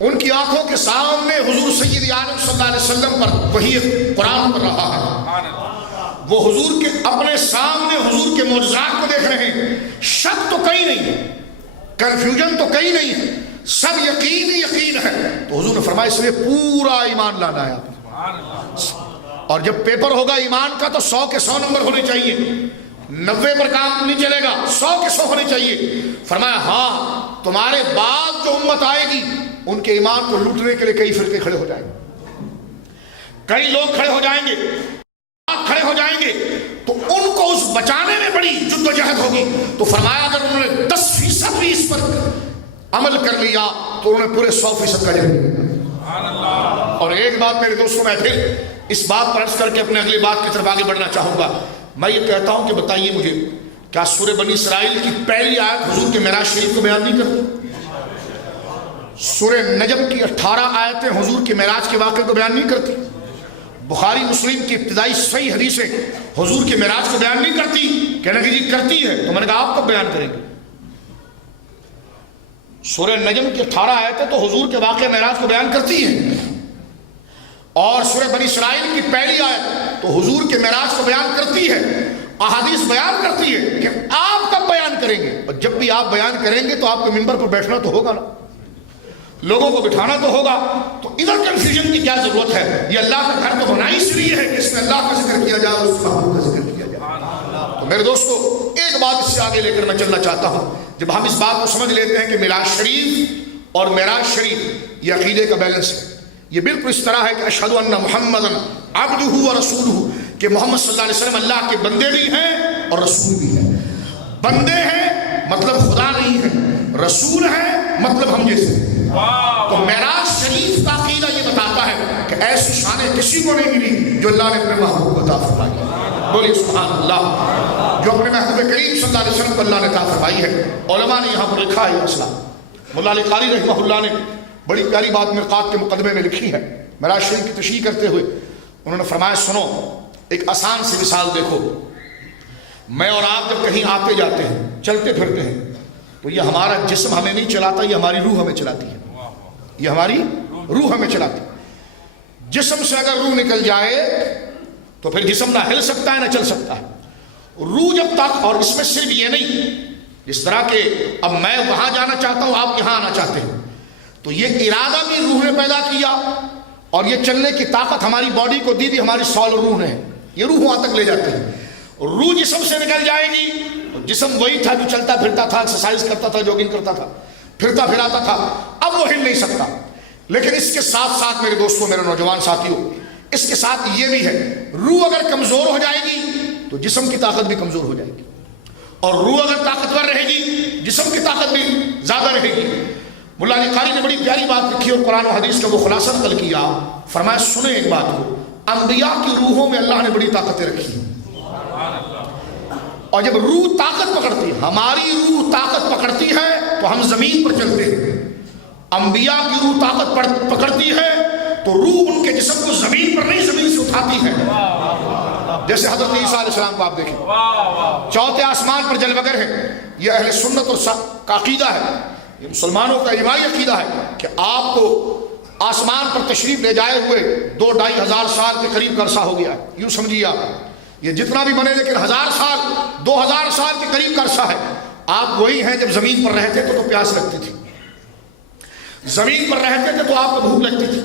ان کی آنکھوں کے سامنے حضور سید عالم صلی اللہ علیہ وسلم پر وحی قرآن پر رہا ہے، وہ حضور کے اپنے سامنے حضور کے معجزات کو دیکھ رہے ہیں، شک تو کہیں نہیں ہے، کنفیوژن تو کہیں نہیں ہے، سب یقین ہی یقین ہے. تو حضور نے فرمایا اس لیے پورا ایمان لانا ہے آپ، اور جب پیپر ہوگا ایمان کا تو 100 کے 100 نمبر ہونے چاہیے، 90 پر کام نہیں چلے گا، 100 کے 100 ہونے چاہیے. فرمایا ہاں تمہارے بعد جو امت آئے گی ان کے ایمان کو لوٹنے کے لیے کئی فرقے کھڑے ہو جائیں گے، کئی لوگ کھڑے ہو جائیں گے، کھڑے ہو جائیں گے، تو ان کو اس بچانے میں بڑی جدوجہد ہوگی. تو فرمایا اگر انہوں نے 10% بھی اس پر عمل کر لیا تو انہوں نے پورے 100% کا جہنم. اور ایک بات میرے دوستوں میں پھر اس بات پر عرض کر کے اپنے اگلی بات کی طرف آگے بڑھنا چاہوں گا. میں یہ کہتا ہوں کہ بتائیے مجھے کیا سورہ بنی اسرائیل کی پہلی آیت حضور کے معراج شریف کو بیان نہیں کرتی؟ سورہ نجم کی 18 آیتیں حضور کے معراج کے واقعے کو بیان نہیں کرتی؟ بخاری مسلم کی ابتدائی صحیح حدیثیں حضور کے معراج کو بیان نہیں کرتی؟ کہنا کہ جی کرتی ہے، تو میں نے کہا آپ کب بیان کریں گے؟ سورہ نجم کی 18 آیتیں تو حضور کے واقعہ معراج کو بیان کرتی ہیں، اور سورہ بنی اسرائیل کی پہلی آیت تو حضور کے معراج کو بیان کرتی ہے. احادیث بیان کرتی ہے کہ آپ کب بیان کریں گے، اور جب بھی آپ بیان کریں گے تو آپ کے منبر پر بیٹھنا تو ہوگا نا، لوگوں کو بٹھانا تو ہوگا. تو ادھر کنفیوژن کی کیا ضرورت ہے؟ یہ اللہ کا گھر تو بنا ہی اس لیے ہے کہ اس میں اللہ کا ذکر کیا جائے اور اس محبوب کا ذکر کیا جائے. تو میرے دوستو ایک بات اس سے آگے لے کر میں چلنا چاہتا ہوں. جب ہم اس بات کو سمجھ لیتے ہیں کہ میراج شریف اور معراج شریف یہ عقیدے کا بیلنس ہے، یہ بالکل اس طرح ہے کہ اشہد ان محمدا عبدہ و رسولہ، کہ محمد صلی اللہ علیہ وسلم اللہ کے بندے بھی ہیں اور رسول بھی ہیں. بندے ہیں مطلب خدا نہیں ہے، رسول ہے مطلب ہم جیسے. تو معراج شریف کا عقیدہ یہ بتاتا ہے کہ ایسی شانیں کسی کو نہیں ملی جو اللہ نے اپنے محبوب کو عطا فرمائی. بولیے سبحان اللہ. جو اپنے محبوب کریم صلی اللہ علیہ وسلم کو اللہ نے عطا فرمائی ہے. علماء نے یہاں پر لکھا ہے مسئلہ، مولا علی قاری رحمہ اللہ نے بڑی پیاری بات مرقات کے مقدمے میں لکھی ہے. معراج شریف کی تشریح کرتے ہوئے انہوں نے فرمایا سنو ایک آسان سی مثال دیکھو. میں اور آپ جب کہیں آتے جاتے ہیں، چلتے پھرتے ہیں، تو یہ ہمارا جسم ہمیں نہیں چلاتا، یہ ہماری روح ہمیں چلاتی ہے، یہ ہماری روح ہمیں چلاتی ہے. جسم سے اگر روح نکل جائے تو پھر جسم نہ ہل سکتا ہے نہ چل سکتا ہے. روح جب تک، اور اس میں صرف یہ نہیں، جس طرح کہ اب میں وہاں جانا چاہتا ہوں آپ یہاں آنا چاہتے ہیں، تو یہ ارادہ بھی روح نے پیدا کیا، اور یہ چلنے کی طاقت ہماری باڈی کو دی بھی ہماری سول روح نے. یہ روح وہاں تک لے جاتے ہیں. روح جسم سے نکل جائے گی تو جسم وہی تھا جو چلتا پھرتا تھا، ایکسرسائز کرتا تھا، جوگنگ کرتا تھا، پھرتا پھراتا تھا، اب وہ ہل نہیں سکتا. لیکن اس کے ساتھ ساتھ میرے دوستوں، میرے نوجوان ساتھیوں، اس کے ساتھ یہ بھی ہے روح اگر کمزور ہو جائے گی تو جسم کی طاقت بھی کمزور ہو جائے گی، اور روح اگر طاقتور رہے گی جسم کی طاقت بھی زیادہ رہے گی. مولا علی قاری نے بڑی پیاری بات لکھی اور قرآن و حدیث کا وہ خلاصہ نقل کیا. فرمایا سنیں ایک بات کو، انبیاء کی روحوں میں اللہ نے بڑی طاقتیں رکھی ہیں، اور جب روح طاقت پکڑتی ہے، ہماری روح طاقت پکڑتی ہے تو ہم زمین پر چلتے ہیں. انبیاء کی روح طاقت پکڑتی ہے تو روح ان کے جسم کو زمین پر نہیں، زمین سے اٹھاتی ہے. جیسے حضرت عیسیٰ علیہ السلام کو آپ دیکھیں، چوتھے آسمان پر جلوگر ہے. یہ اہل سنت اور کا عقیدہ ہے، یہ مسلمانوں کا اجماعی عقیدہ ہے کہ آپ کو آسمان پر تشریف لے جائے ہوئے 2-2.5 سال کے قریب کا عرصہ ہو گیا ہے. یوں سمجھیے آپ یہ جتنا بھی بنے لیکن 1000 سال 2000 سال کے قریب کا عرصہ ہے. آپ وہی ہیں جب زمین پر رہتے تو پیاس لگتی تھی, زمین پر رہتے تھے تو آپ کو بھوک لگتی تھی,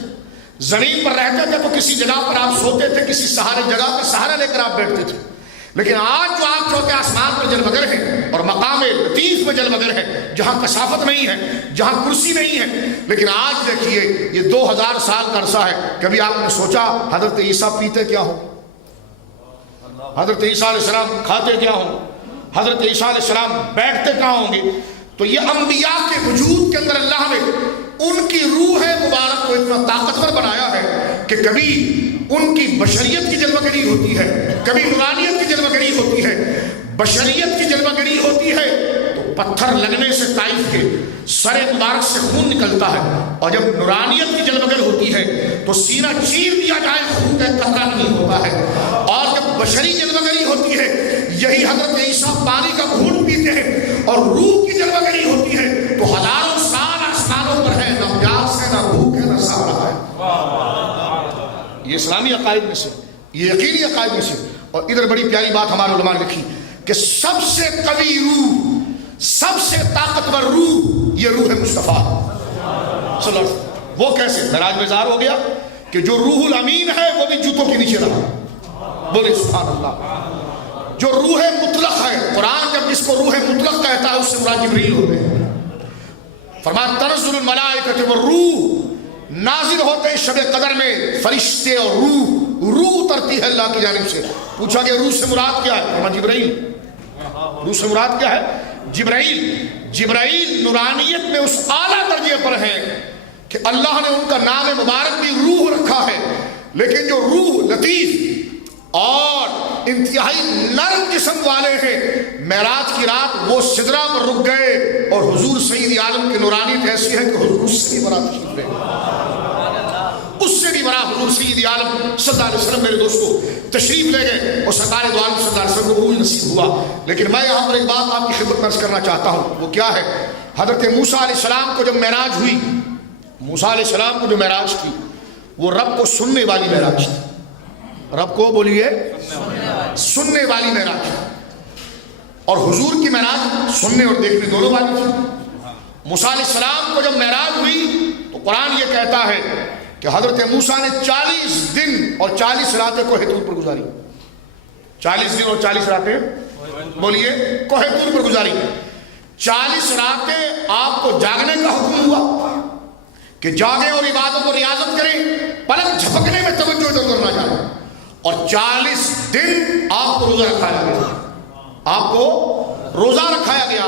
زمین پر رہتے تھے تو کسی جگہ پر آپ سوتے تھے, کسی سہارے جگہ پہ سہارا لے کر آپ بیٹھتے تھے. لیکن آج جو آپ چوتھے آسمان پر جلوگر ہیں اور مقام لطیف میں جلوگر ہیں جہاں کثافت نہیں ہے, جہاں کرسی نہیں ہے, لیکن آج دیکھیے یہ 2000 سال کا عرصہ ہے. کبھی آپ نے سوچا حضرت عیسیٰ پیتے کیا ہو, حضرت عیسیٰ علیہ السلام کھاتے کیا ہوں, حضرت عیسیٰ علیہ السلام بیٹھتے کہاں ہوں گے؟ تو یہ انبیاء کے وجود کے اندر اللہ نے ان کی روح مبارک کو اتنا طاقتور بنایا ہے کہ کبھی ان کی بشریت کی جلوہ گری ہوتی ہے, کبھی نورانیت کی جلوہ گری ہوتی ہے. بشریت کی جلوہ گری ہوتی ہے تو پتھر لگنے سے طائف کے سر مبارک سے خون نکلتا ہے, اور جب نورانیت کی جلوہ گر ہوتی ہے تو سینہ چیر دیا جائے خون کا قطرہ نہیں ہوتا ہے. اور جب بشری جلوہ گری ہوتی ہے یہی حضرت عیسیٰ پانی کا گھونٹ پیتے ہیں اور روح کی جلوہ گری ہوتی ہے تو ہزاروں سال آسمانوں پر ہے, نہ پیاس ہے, نہ بھوک ہے, نہ سہارا ہے. یہ اسلامی عقائد میں سے, یہ یقینی عقائد میں سے. اور ادھر بڑی پیاری بات ہمارے علماء نے لکھی کہ سب سے قوی روح, سب سے طاقتور روح یہ روح مصطفیٰ صلی اللہ علیہ وسلم. وہ کیسے؟ معراج میں ظاہر ہو گیا کہ جو روح الامین ہے وہ بھی جوتوں کے نیچے رہا. بولے سبحان اللہ. جو روح مطلق ہے, قرآن جب جس کو روح مطلق کہتا ہے اس سے مراد جبریل ہوتے ہیں. فرمایا تنزل الملائکۃ والروح, نازل ہوتے شب قدر میں فرشتے اور روح اترتی ہے اللہ کی جانب سے. پوچھا کہ روح سے مراد کیا ہے؟ فرمایا جبرائیل. روح سے مراد کیا ہے؟ جبرائیل. جبرائیل نورانیت میں اس اعلیٰ درجے پر ہیں کہ اللہ نے ان کا نام مبارک بھی روح رکھا ہے, لیکن جو روح لطیف اور انتہائی نرم جسم والے ہیں, معراج کی رات وہ سدرہ پر رک گئے اور حضور سید عالم کی نورانیت ایسی ہے کہ حضور اس سے بھی بڑا تشریف لے گئے, اس سے بھی بڑا حضور سید عالم صلی اللہ علیہ وسلم میرے دوستو تشریف لے گئے اور سرکار دو عالم صلی اللہ علیہ وسلم کو روح نصیب ہوا. لیکن میں یہاں پر ایک بات آپ کی خدمت میں عرض کرنا چاہتا ہوں, وہ کیا ہے؟ حضرت موسیٰ علیہ السلام کو جب معراج ہوئی, موسیٰ علیہ السلام کو جو معراج تھی وہ رب کو سننے والی معراج تھی. رب کو بولیے سننے والی معراج, اور حضور کی معراج سننے اور دیکھنے دونوں والی تھی. موسیٰ علیہ السلام کو جب معراج ہوئی تو قرآن یہ کہتا ہے کہ حضرت موسیٰ نے 40 دن اور 40 راتیں کوہ طور پر گزاری. 40 دن اور 40 راتیں بولیے کوہ طور پر گزاری. 40 راتیں آپ کو جاگنے کا حکم ہوا کہ جاگیں اور عبادت اور ریاضت کریں, پلک جھپکنے میں توجہ ادھر ادھر نہ جائے. اور 40 دن آپ کو روزہ رکھایا گیا, آپ کو روزہ رکھایا گیا.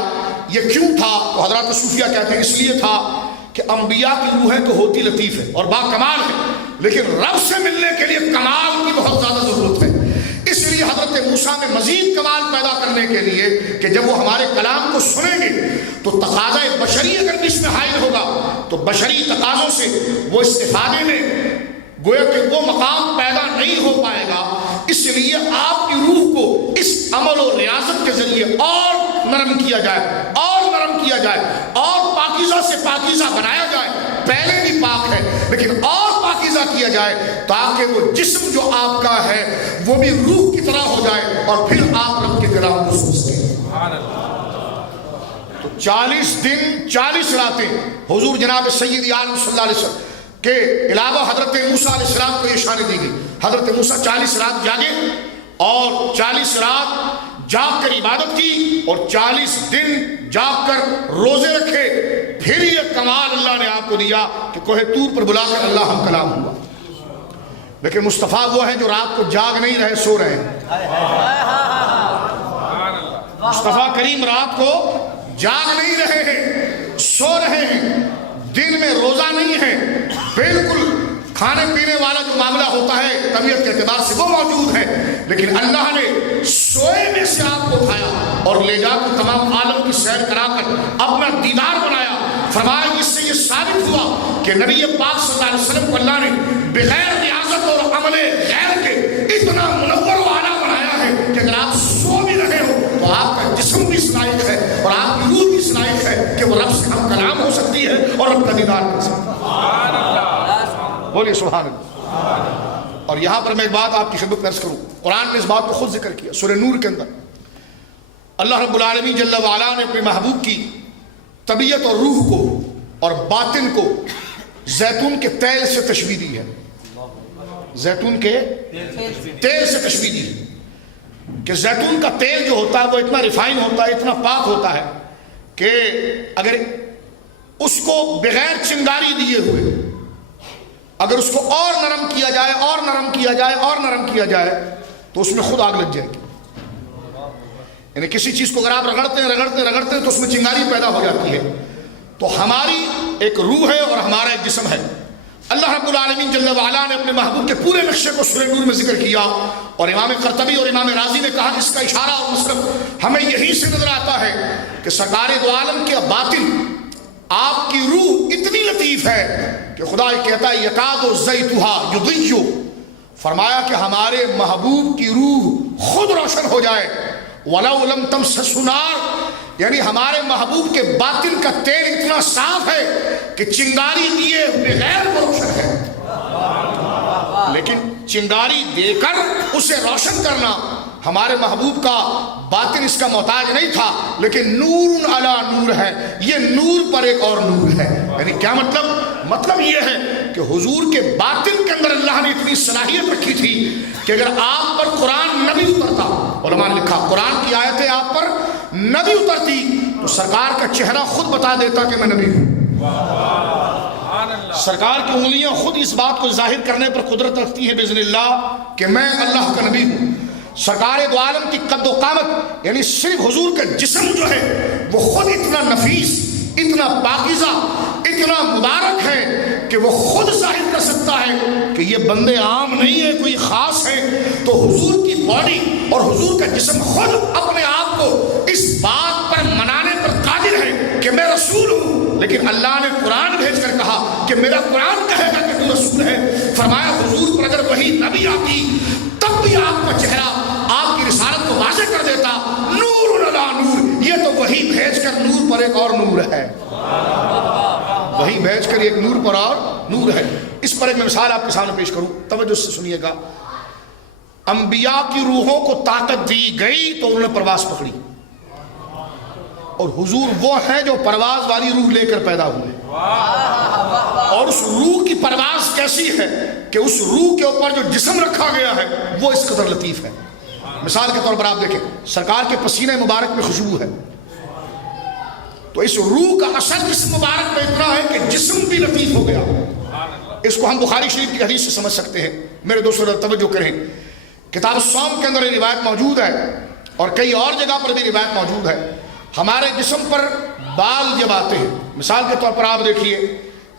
یہ کیوں تھا؟ تو حضرات صوفیہ کہتے ہیں اس لیے تھا کہ انبیاء کی روحیں تو ہوتی لطیف ہے اور با کمال ہے, لیکن رب سے ملنے کے لیے کمال کی بہت زیادہ ضرورت ہے. اس لیے حضرت موسیٰ میں مزید کمال پیدا کرنے کے لیے کہ جب وہ ہمارے کلام کو سنیں گے تو تقاضۂ بشری اگر اس میں حائل ہوگا تو بشری تقاضوں سے وہ استفادے میں گویا کہ وہ مقام پیدا نہیں ہو پائے گا. اس لیے آپ کی روح کو اس عمل و ریاضت کے ذریعے اور نرم کیا جائے, اور نرم کیا جائے, اور پاکیزہ سے پاکیزہ بنایا جائے. پہلے بھی پاک ہے لیکن اور پاکیزہ کیا جائے تاکہ وہ جسم جو آپ کا ہے وہ بھی روح کی طرح ہو جائے اور پھر آپ رب کے کلام کو سن سکیں. تو 40 دن 40 راتیں حضور جناب سید عالم صلی اللہ علیہ وسلم کے علاوہ حضرت موسیٰ علیہ السلام کو یہ شان دی گئی. حضرت موسیٰ 40 رات جاگے اور 40 رات جاگ کر عبادت کی اور 40 دن جاگ کر روزے رکھے. پھر یہ کمال اللہ نے آپ کو دیا کہ کوہ طور پر بلا کر اللہ ہم کلام ہوا. لیکن مصطفیٰ وہ ہیں جو رات کو جاگ نہیں رہے, سو رہے ہیں. مصطفیٰ کریم رات کو جاگ نہیں رہے ہیں, سو رہے ہیں. دن میں روزہ نہیں ہے, بالکل کھانے پینے والا جو معاملہ ہوتا ہے طبیعت کے اعتبار سے وہ موجود ہے, لیکن اللہ نے سوئے میں سے آپ کو اٹھایا اور لے جا کر تمام عالم کی سیر کرا کر اپنا دیدار بنایا. فرمایا اس سے یہ ثابت ہوا کہ نبی پاک صلی اللہ علیہ وسلم کو اللہ نے بغیر ریاضت اور عمل غیر کے اتنا منور و اعلیٰ بنایا ہے کہ اگر آپ سو بھی رہے ہو تو آپ کا جسم بھی صلاحیت ہے اور آپ کی روح بھی صلاحیت ہے کہ وہ رب سے ہم کلام ہو سکتی ہے اور رب کا دیدار کر سکتی ہے. بولیے سبحان اللہ۔ اور یہاں پر میں ایک بات آپ کی خدمت میں عرض کروں، قرآن نے اس بات کو خود ذکر کیا سورہ نور کے اندر۔ اللہ رب العالمین جل وعلا نے اپنے محبوب کی طبیعت اور روح کو اور باطن کو زیتون کے تیل سے تشبیہ دی ہے، زیتون کے تیل سے تشبیہ دی ہے کہ زیتون کا تیل جو ہوتا ہے وہ اتنا ریفائن ہوتا ہے، اتنا پاک ہوتا ہے کہ اگر اس کو بغیر چنگاری دیے ہوئے اگر اس کو اور نرم کیا جائے اور نرم کیا جائے اور نرم کیا جائے تو اس میں خود آگ لگ جائے گی۔ یعنی کسی چیز کو اگر آپ رگڑتے ہیں تو اس میں چنگاری پیدا ہو جاتی ہے۔ تو ہماری ایک روح ہے اور ہمارا ایک جسم ہے۔ اللہ رب العالمین جل وعلا نے اپنے محبوب کے پورے نقشے کو سورہ نور میں ذکر کیا، اور امام قرطبی اور امام رازی نے کہا اس کا اشارہ اور مطلب ہمیں یہی سے نظر آتا ہے کہ سرکار دو عالم کے باطن آپ کی روح اتنی لطیف ہے کہ خدا کہتا ہے یکاد زیتھا یضیء، فرمایا کہ ہمارے محبوب کی روح خود روشن ہو جائے، ولو لم تمسس نار، یعنی ہمارے محبوب کے باطن کا تیل اتنا صاف ہے کہ چنگاری دیے بغیر وہ روشن ہے، لیکن چنگاری دے کر اسے روشن کرنا ہمارے محبوب کا باطن اس کا محتاج نہیں تھا، لیکن نور علی نور ہے، یہ نور پر ایک اور نور ہے۔ یعنی کیا مطلب یہ ہے کہ حضور کے باطن کے اندر اللہ نے اتنی صلاحیت رکھی تھی کہ اگر آپ پر قرآن نہ بھی اترتا، علماء نے لکھا قرآن کی آیتیں آپ پر نہ بھی اترتی تو سرکار کا چہرہ خود بتا دیتا کہ میں نبی ہوں۔ سرکار کی انگلیاں خود اس بات کو ظاہر کرنے پر قدرت رکھتی ہیں باذن اللہ کہ میں اللہ کا نبی ہوں۔ سرکار دو عالم کی قد و قامت، یعنی صرف حضور کا جسم جو ہے وہ خود اتنا نفیس، اتنا پاکیزہ، اتنا مبارک ہے کہ وہ خود ظاہر کر سکتا ہے کہ یہ بندے عام نہیں ہے، کوئی خاص ہے۔ تو حضور کی باڈی اور حضور کا جسم خود اپنے آپ کو اس بات پر منانے پر قادر ہے کہ میں رسول ہوں، لیکن اللہ نے قرآن بھیج کر کہا کہ میرا قرآن کہے گا کہ تو رسول ہے۔ فرمایا حضور پر اگر وہی نبی آتی تب بھی آپ کا چہرہ آپ کی رسالت کو واضح کر دیتا، نور علی نور، یہ تو وہی بھیج کر نور پر ایک اور نور ہے، وہی بھیج کر ایک نور پر اور نور ہے۔ اس پر ایک میں مثال آپ کے سامنے پیش کروں، توجہ سے سنیے گا۔ انبیاء کی روحوں کو طاقت دی گئی تو انہوں نے پرواز پکڑی، اور حضور وہ ہیں جو پرواز والی روح لے کر پیدا ہوئے، اور اس روح کی پرواز کیسی ہے کہ اس روح کے اوپر جو جسم رکھا گیا ہے وہ اس قدر لطیف ہے۔ مثال کے طور پر آپ دیکھیں سرکار کے پسینے مبارک میں خوشبو ہے، تو اس روح کا اثر جسم مبارک میں اتنا ہے کہ جسم بھی لطیف ہو گیا۔ اس کو ہم بخاری شریف کی حدیث سے سمجھ سکتے ہیں۔ میرے دوستوں توجہ کریں، کتاب الصوم کے اندر یہ روایت موجود ہے اور کئی اور جگہ پر بھی روایت موجود ہے۔ ہمارے جسم پر بال جب آتے ہیں، مثال کے طور پر آپ دیکھیے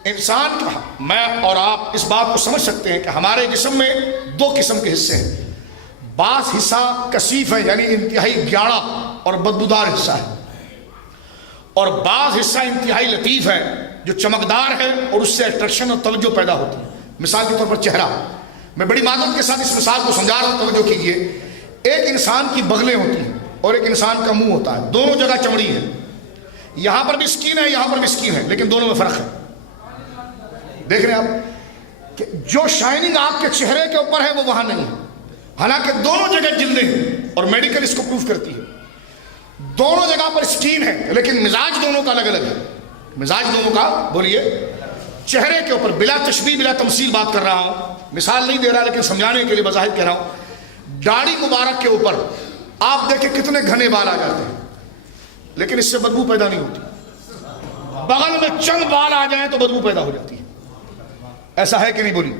انسان کا، میں اور آپ اس بات کو سمجھ سکتے ہیں کہ ہمارے جسم میں دو قسم کے حصے ہیں۔ بعض حصہ کثیف ہے یعنی انتہائی گیاڑا اور بدبودار حصہ ہے، اور بعض حصہ انتہائی لطیف ہے جو چمکدار ہے اور اس سے اٹریکشن اور توجہ پیدا ہوتی ہے۔ مثال کے طور پر چہرہ، میں بڑی معذرت کے ساتھ اس مثال کو سمجھا رہا ہوں، توجہ کیجیے۔ ایک انسان کی بغلیں ہوتی ہیں اور ایک انسان کا منہ ہوتا ہے، دونوں جگہ چمڑی ہے، یہاں پر بھی سکین ہے یہاں پر بھی سکین ہے، لیکن دونوں میں فرق ہے۔ دیکھ رہے ہیں آپ کہ جو شائننگ آپ کے چہرے کے اوپر ہے وہ وہاں نہیں ہے، حالانکہ دونوں جگہ جلدیں ہیں اور میڈیکل اس کو پروف کرتی ہے، دونوں جگہ پر سکین ہے لیکن مزاج دونوں کا الگ الگ ہے۔ مزاج دونوں کا بولیے، چہرے کے اوپر بلا تشبیہ بلا تمثیل بات کر رہا ہوں، مثال نہیں دے رہا لیکن سمجھانے کے لیے بظاہر کہہ رہا ہوں۔ داڑھی مبارک کے اوپر آپ دیکھیں کتنے گھنے بال آ جاتے ہیں لیکن اس سے بدبو پیدا نہیں ہوتی، بغل میں چند بال آ جائیں تو بدبو پیدا ہو جاتی ہے، ایسا ہے کہ نہیں بولی؟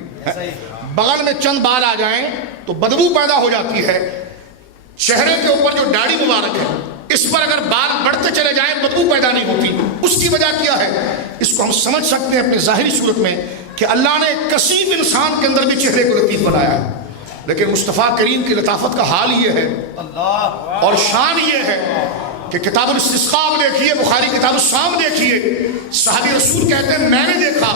بغل میں چند بال آ جائیں تو بدبو پیدا ہو جاتی ہے۔ چہرے کے اوپر جو داڑھی مبارک ہے اس پر اگر بال بڑھتے چلے جائیں بدبو پیدا نہیں ہوتی، اس کی وجہ کیا ہے؟ اس کو ہم سمجھ سکتے ہیں اپنے ظاہری صورت میں کہ اللہ نے کثیف انسان کے اندر بھی چہرے کو لطیف بنایا ہے، لیکن مصطفیٰ کریم کی لطافت کا حال یہ ہے اور شان یہ ہے کہ کتاب الاستسقاء دیکھیے، بخاری کتاب الصوم دیکھیے، صحابی رسول کہتے ہیں میں نے دیکھا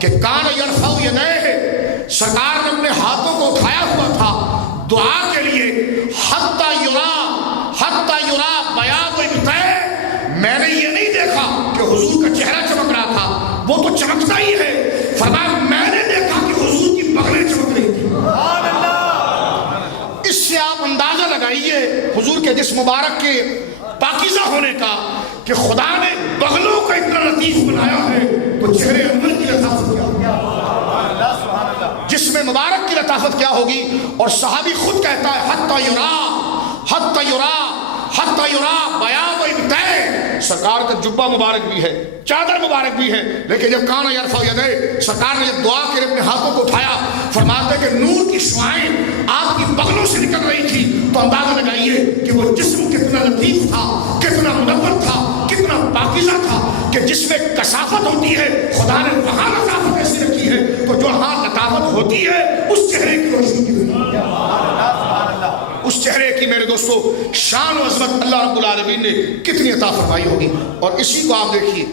کہ کان یرفع یدیہ، سرکار نے اپنے ہاتھوں کو اٹھایا ہوا تھا دعا کے لیے، حتی یرا بیاض ابطیہ، میں نے یہ نہیں دیکھا کہ حضور کا چہرہ چمک رہا تھا، وہ تو چمکتا ہی ہے، فرمایا میں نے دیکھا کہ حضور اس سے آپ اندازہ لگائیے حضور کے جسم مبارک کے پاکیزہ ہونے کا کہ خدا نے بغلوں کو اتنا لطیف بنایا ہے تو چہرے انور کی لطافت کیا ہوگی، جسم مبارک کی لطافت کیا ہوگی۔ اور صحابی خود کہتا ہے حتی یرا بیاض ابطیہ، سرکار کا جبہ مبارک بھی ہے، چادر مبارک بھی ہے، لیکن جب کان یرفع یدیہ، سرکار نے جب دعا کے لیے اپنے ہاتھوں کو اٹھایا، فرماتے کہ نور کی شعاعیں آپ کی بغلوں سے نکل رہی تھی، تو اندازہ لگائیے کہ وہ جسم کتنا لطیف تھا، کتنا منور تھا، کتنا پاکیزہ تھا کہ جس میں کثافت ہوتی ہے خدا نے وہاں لطافت ایسی رکھی ہے، تو جو ہاں لطافت ہوتی ہے اس چہرے کی روشنی کی اس چہرے کی میرے دوستو شان و عظمت اللہ رب العالمین نے کتنی عطا فرمائی ہوگی۔ اور اسی کو آپ دیکھیے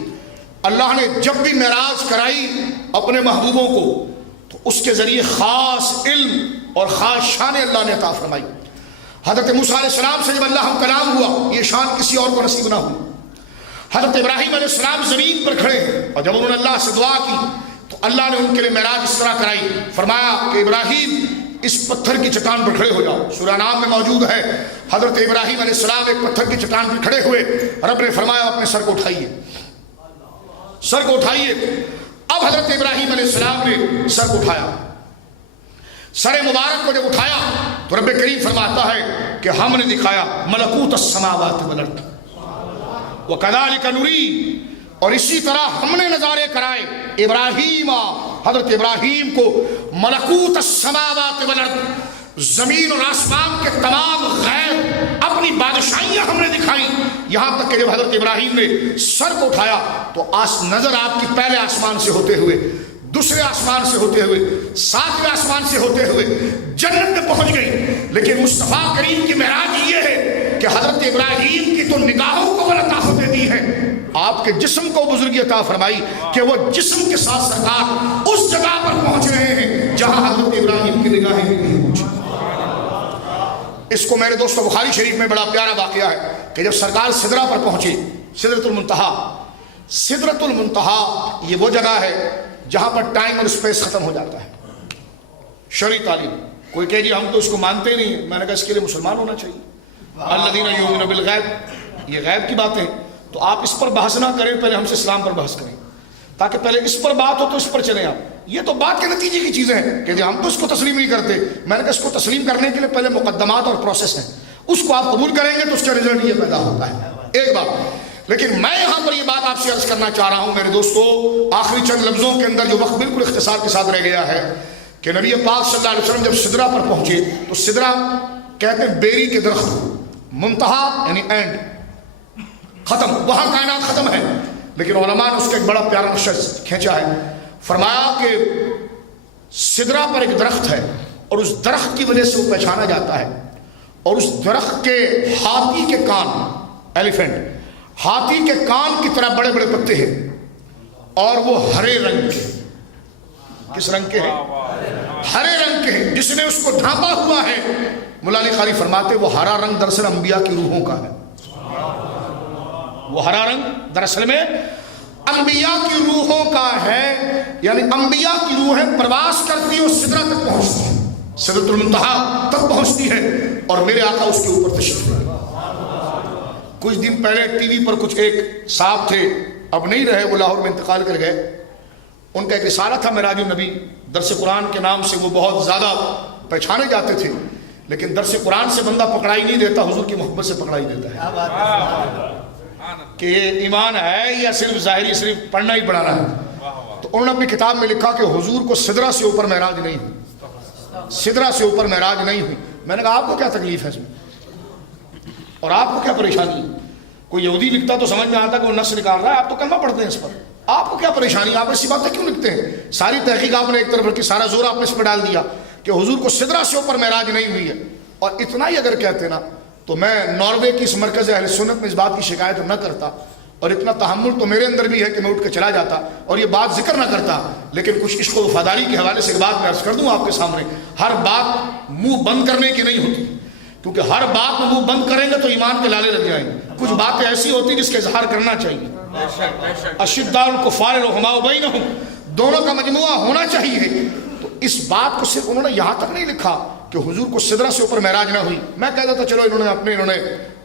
اللہ نے جب بھی معراج کرائی اپنے محبوبوں کو تو اس کے ذریعے خاص علم اور خاص شان اللہ نے عطا فرمائی۔ حضرت موسیٰ علیہ السلام سے جب اللہ کلام ہوا یہ شان کسی اور کو نصیب نہ ہوئی۔ حضرت ابراہیم علیہ السلام زمین پر کھڑے اور جب انہوں نے اللہ سے دعا کی تو اللہ نے ان کے لیے معراج اس طرح کرائی، فرمایا کہ ابراہیم اس پتھر کی چٹان پر کھڑے ہو جاؤ۔ سورہ نام میں موجود ہے حضرت ابراہیم علیہ السلام ایک پتھر کی چٹان پر کھڑے ہوئے، رب نے فرمایا اپنے سر کو اٹھائیے، سر کو اٹھائیے۔ اب حضرت ابراہیم علیہ السلام نے سر کو اٹھایا، سر مبارک کو جب اٹھایا تو رب کریم فرماتا ہے کہ ہم نے دکھایا ملکوت السماوات والارض وَكَذَلِكَ نُرِي، اور اسی طرح ہم نے نظارے کرائے ابراہیم، حضرت ابراہیم کو ملکوت السماوات والارض، زمین اور آسمان کے تمام غیب اپنی بادشاہیاں ہم نے دکھائیں، یہاں تک کہ جب حضرت ابراہیم نے سر کو اٹھایا تو نظر آپ کی پہلے آسمان سے ہوتے ہوئے، دوسرے آسمان سے ہوتے ہوئے، ساتویں آسمان سے ہوتے ہوئے جنت میں پہنچ گئی۔ لیکن مصطفیٰ کریم کی معراج یہ ہے کہ حضرت ابراہیم کی تو نگاہوں کو لطافتیں دی ہے، آپ کے جسم کو بزرگی عطا فرمائی کہ وہ جسم کے ساتھ سرکار اس جگہ پر پہنچ رہے ہیں جہاں حضرت ابراہیم کی نگاہیں بھی نہیں پہنچی۔ اس کو میرے دوستو بخاری شریف میں بڑا پیارا واقعہ ہے کہ جب سرکار سدرہ پر پہنچے، سدرۃ المنتہا، سدرۃ المنتہا یہ وہ جگہ ہے جہاں پر ٹائم اور اسپیس ختم ہو جاتا ہے۔ شرعی تعلیم، کوئی کہے جی ہم تو اس کو مانتے نہیں ہیں، میں نے کہا اس کے لیے مسلمان ہونا چاہیے۔ الذین یؤمنون بالغیب، یہ غیب کی باتیں، تو آپ اس پر بحث نہ کریں، پہلے ہم سے اسلام پر بحث کریں تاکہ پہلے اس پر بات ہو تو اس پر چلیں آپ۔ یہ تو بات کے نتیجے کی چیزیں ہیں کہ ہم تو اس کو تسلیم نہیں کرتے، میں نے کہا اس کو تسلیم کرنے کے لیے پہلے مقدمات اور پروسیس ہیں، اس کو آپ قبول کریں گے تو اس کا رزلٹ یہ پیدا ہوتا ہے۔ ایک بات، لیکن میں یہاں پر یہ بات آپ سے عرض کرنا چاہ رہا ہوں میرے دوستو، آخری چند لفظوں کے اندر جو وقت بالکل اختصار کے ساتھ رہ گیا ہے کہ نبی پاک صلی اللہ علیہ وسلم جب سدرہ پر پہنچے تو سدرہ کہتے ہیں بیری کے درخت، منتہا یعنی اینڈ، ختم، وہاں کائنات ختم ہے، لیکن علماء نے اس کا ایک بڑا پیارا نقشہ کھینچا ہے، فرمایا کہ سدرہ پر ایک درخت ہے اور اس درخت کی وجہ سے وہ پہچانا جاتا ہے، اور اس درخت کے ہاتھی کے کان، ایلیفینٹ، ہاتھی کے کان کی طرح بڑے بڑے پتے ہیں اور وہ ہرے رنگ کے، کس رنگ کے ہیں؟ ہرے رنگ کے ہیں، جس نے اس کو ڈھانپا ہوا ہے، مولا علی قاری فرماتے وہ ہرا رنگ دراصل انبیاء کی روحوں کا ہے، وہ ہرا رنگ دراصل میں انبیاء کی روحوں کا ہے، یعنی انبیاء کی روحیں پرواز کرتی اور سدرہ تک پہنچتی ہیں، سدرۃ المنتہا تک پہنچتی ہے، اور میرے آقا اس کے اوپر تشریف لائے۔ کچھ دن پہلے ٹی وی پر کچھ ایک صاحب تھے، اب نہیں رہے، وہ لاہور میں انتقال کر گئے، ان کا ایک رسالہ تھا معراج النبی، درس قرآن کے نام سے وہ بہت زیادہ پہچانے جاتے تھے، لیکن درس قرآن سے بندہ پکڑائی نہیں دیتا، حضور کی محبت سے پکڑائی دیتا ہے کہ یہ ایمان ہے یا صرف ظاہری صرف پڑھنا ہی پڑھانا ہے۔ تو انہوں نے اپنی کتاب میں لکھا کہ حضور کو سدرہ سے اوپر معراج نہیں ہوئی، سدرہ سے اوپر معراج نہیں ہوئی۔ میں نے کہا آپ کو کیا تکلیف ہے اس میں اور آپ کو کیا پریشانی ہے؟ کوئی یہودی لکھتا تو سمجھ میں آتا کہ وہ نص نکال رہا ہے، آپ تو کلمہ پڑھتے ہیں اس پر، آپ کو کیا پریشانی، آپ ایسی باتیں کیوں لکھتے ہیں؟ ساری تحقیق آپ نے ایک طرف رکھی، سارا زور آپ نے اس پر ڈال دیا کہ حضور کو سدرہ سے اوپر معراج نہیں ہوئی ہے۔ اور اتنا ہی اگر کہتے نا تو میں ناروے کی اس مرکز اہل سنت میں اس بات کی شکایت نہ کرتا، اور اتنا تحمل تو میرے اندر بھی ہے کہ میں اٹھ کے چلا جاتا اور یہ بات ذکر نہ کرتا، لیکن کچھ عشق و وفاداری کے حوالے سے ایک بات میں عرض کر دوں آپ کے سامنے، ہر بات منہ بند کرنے کی نہیں ہوتی، کیونکہ ہر بات میں منہ بند کریں گے تو ایمان کے لالے لگ جائیں گے، کچھ باتیں ایسی ہوتی جس کا اظہار کرنا چاہیے۔ اشداء الکفار رحماء بینہم، دونوں کا مجموعہ ہونا چاہیے۔ تو اس بات کو صرف انہوں نے یہاں تک نہیں لکھا، کہ حضور کو سدرہ سے اوپر معراج نہ ہوئی، میں کہتا تھا چلو انہوں نے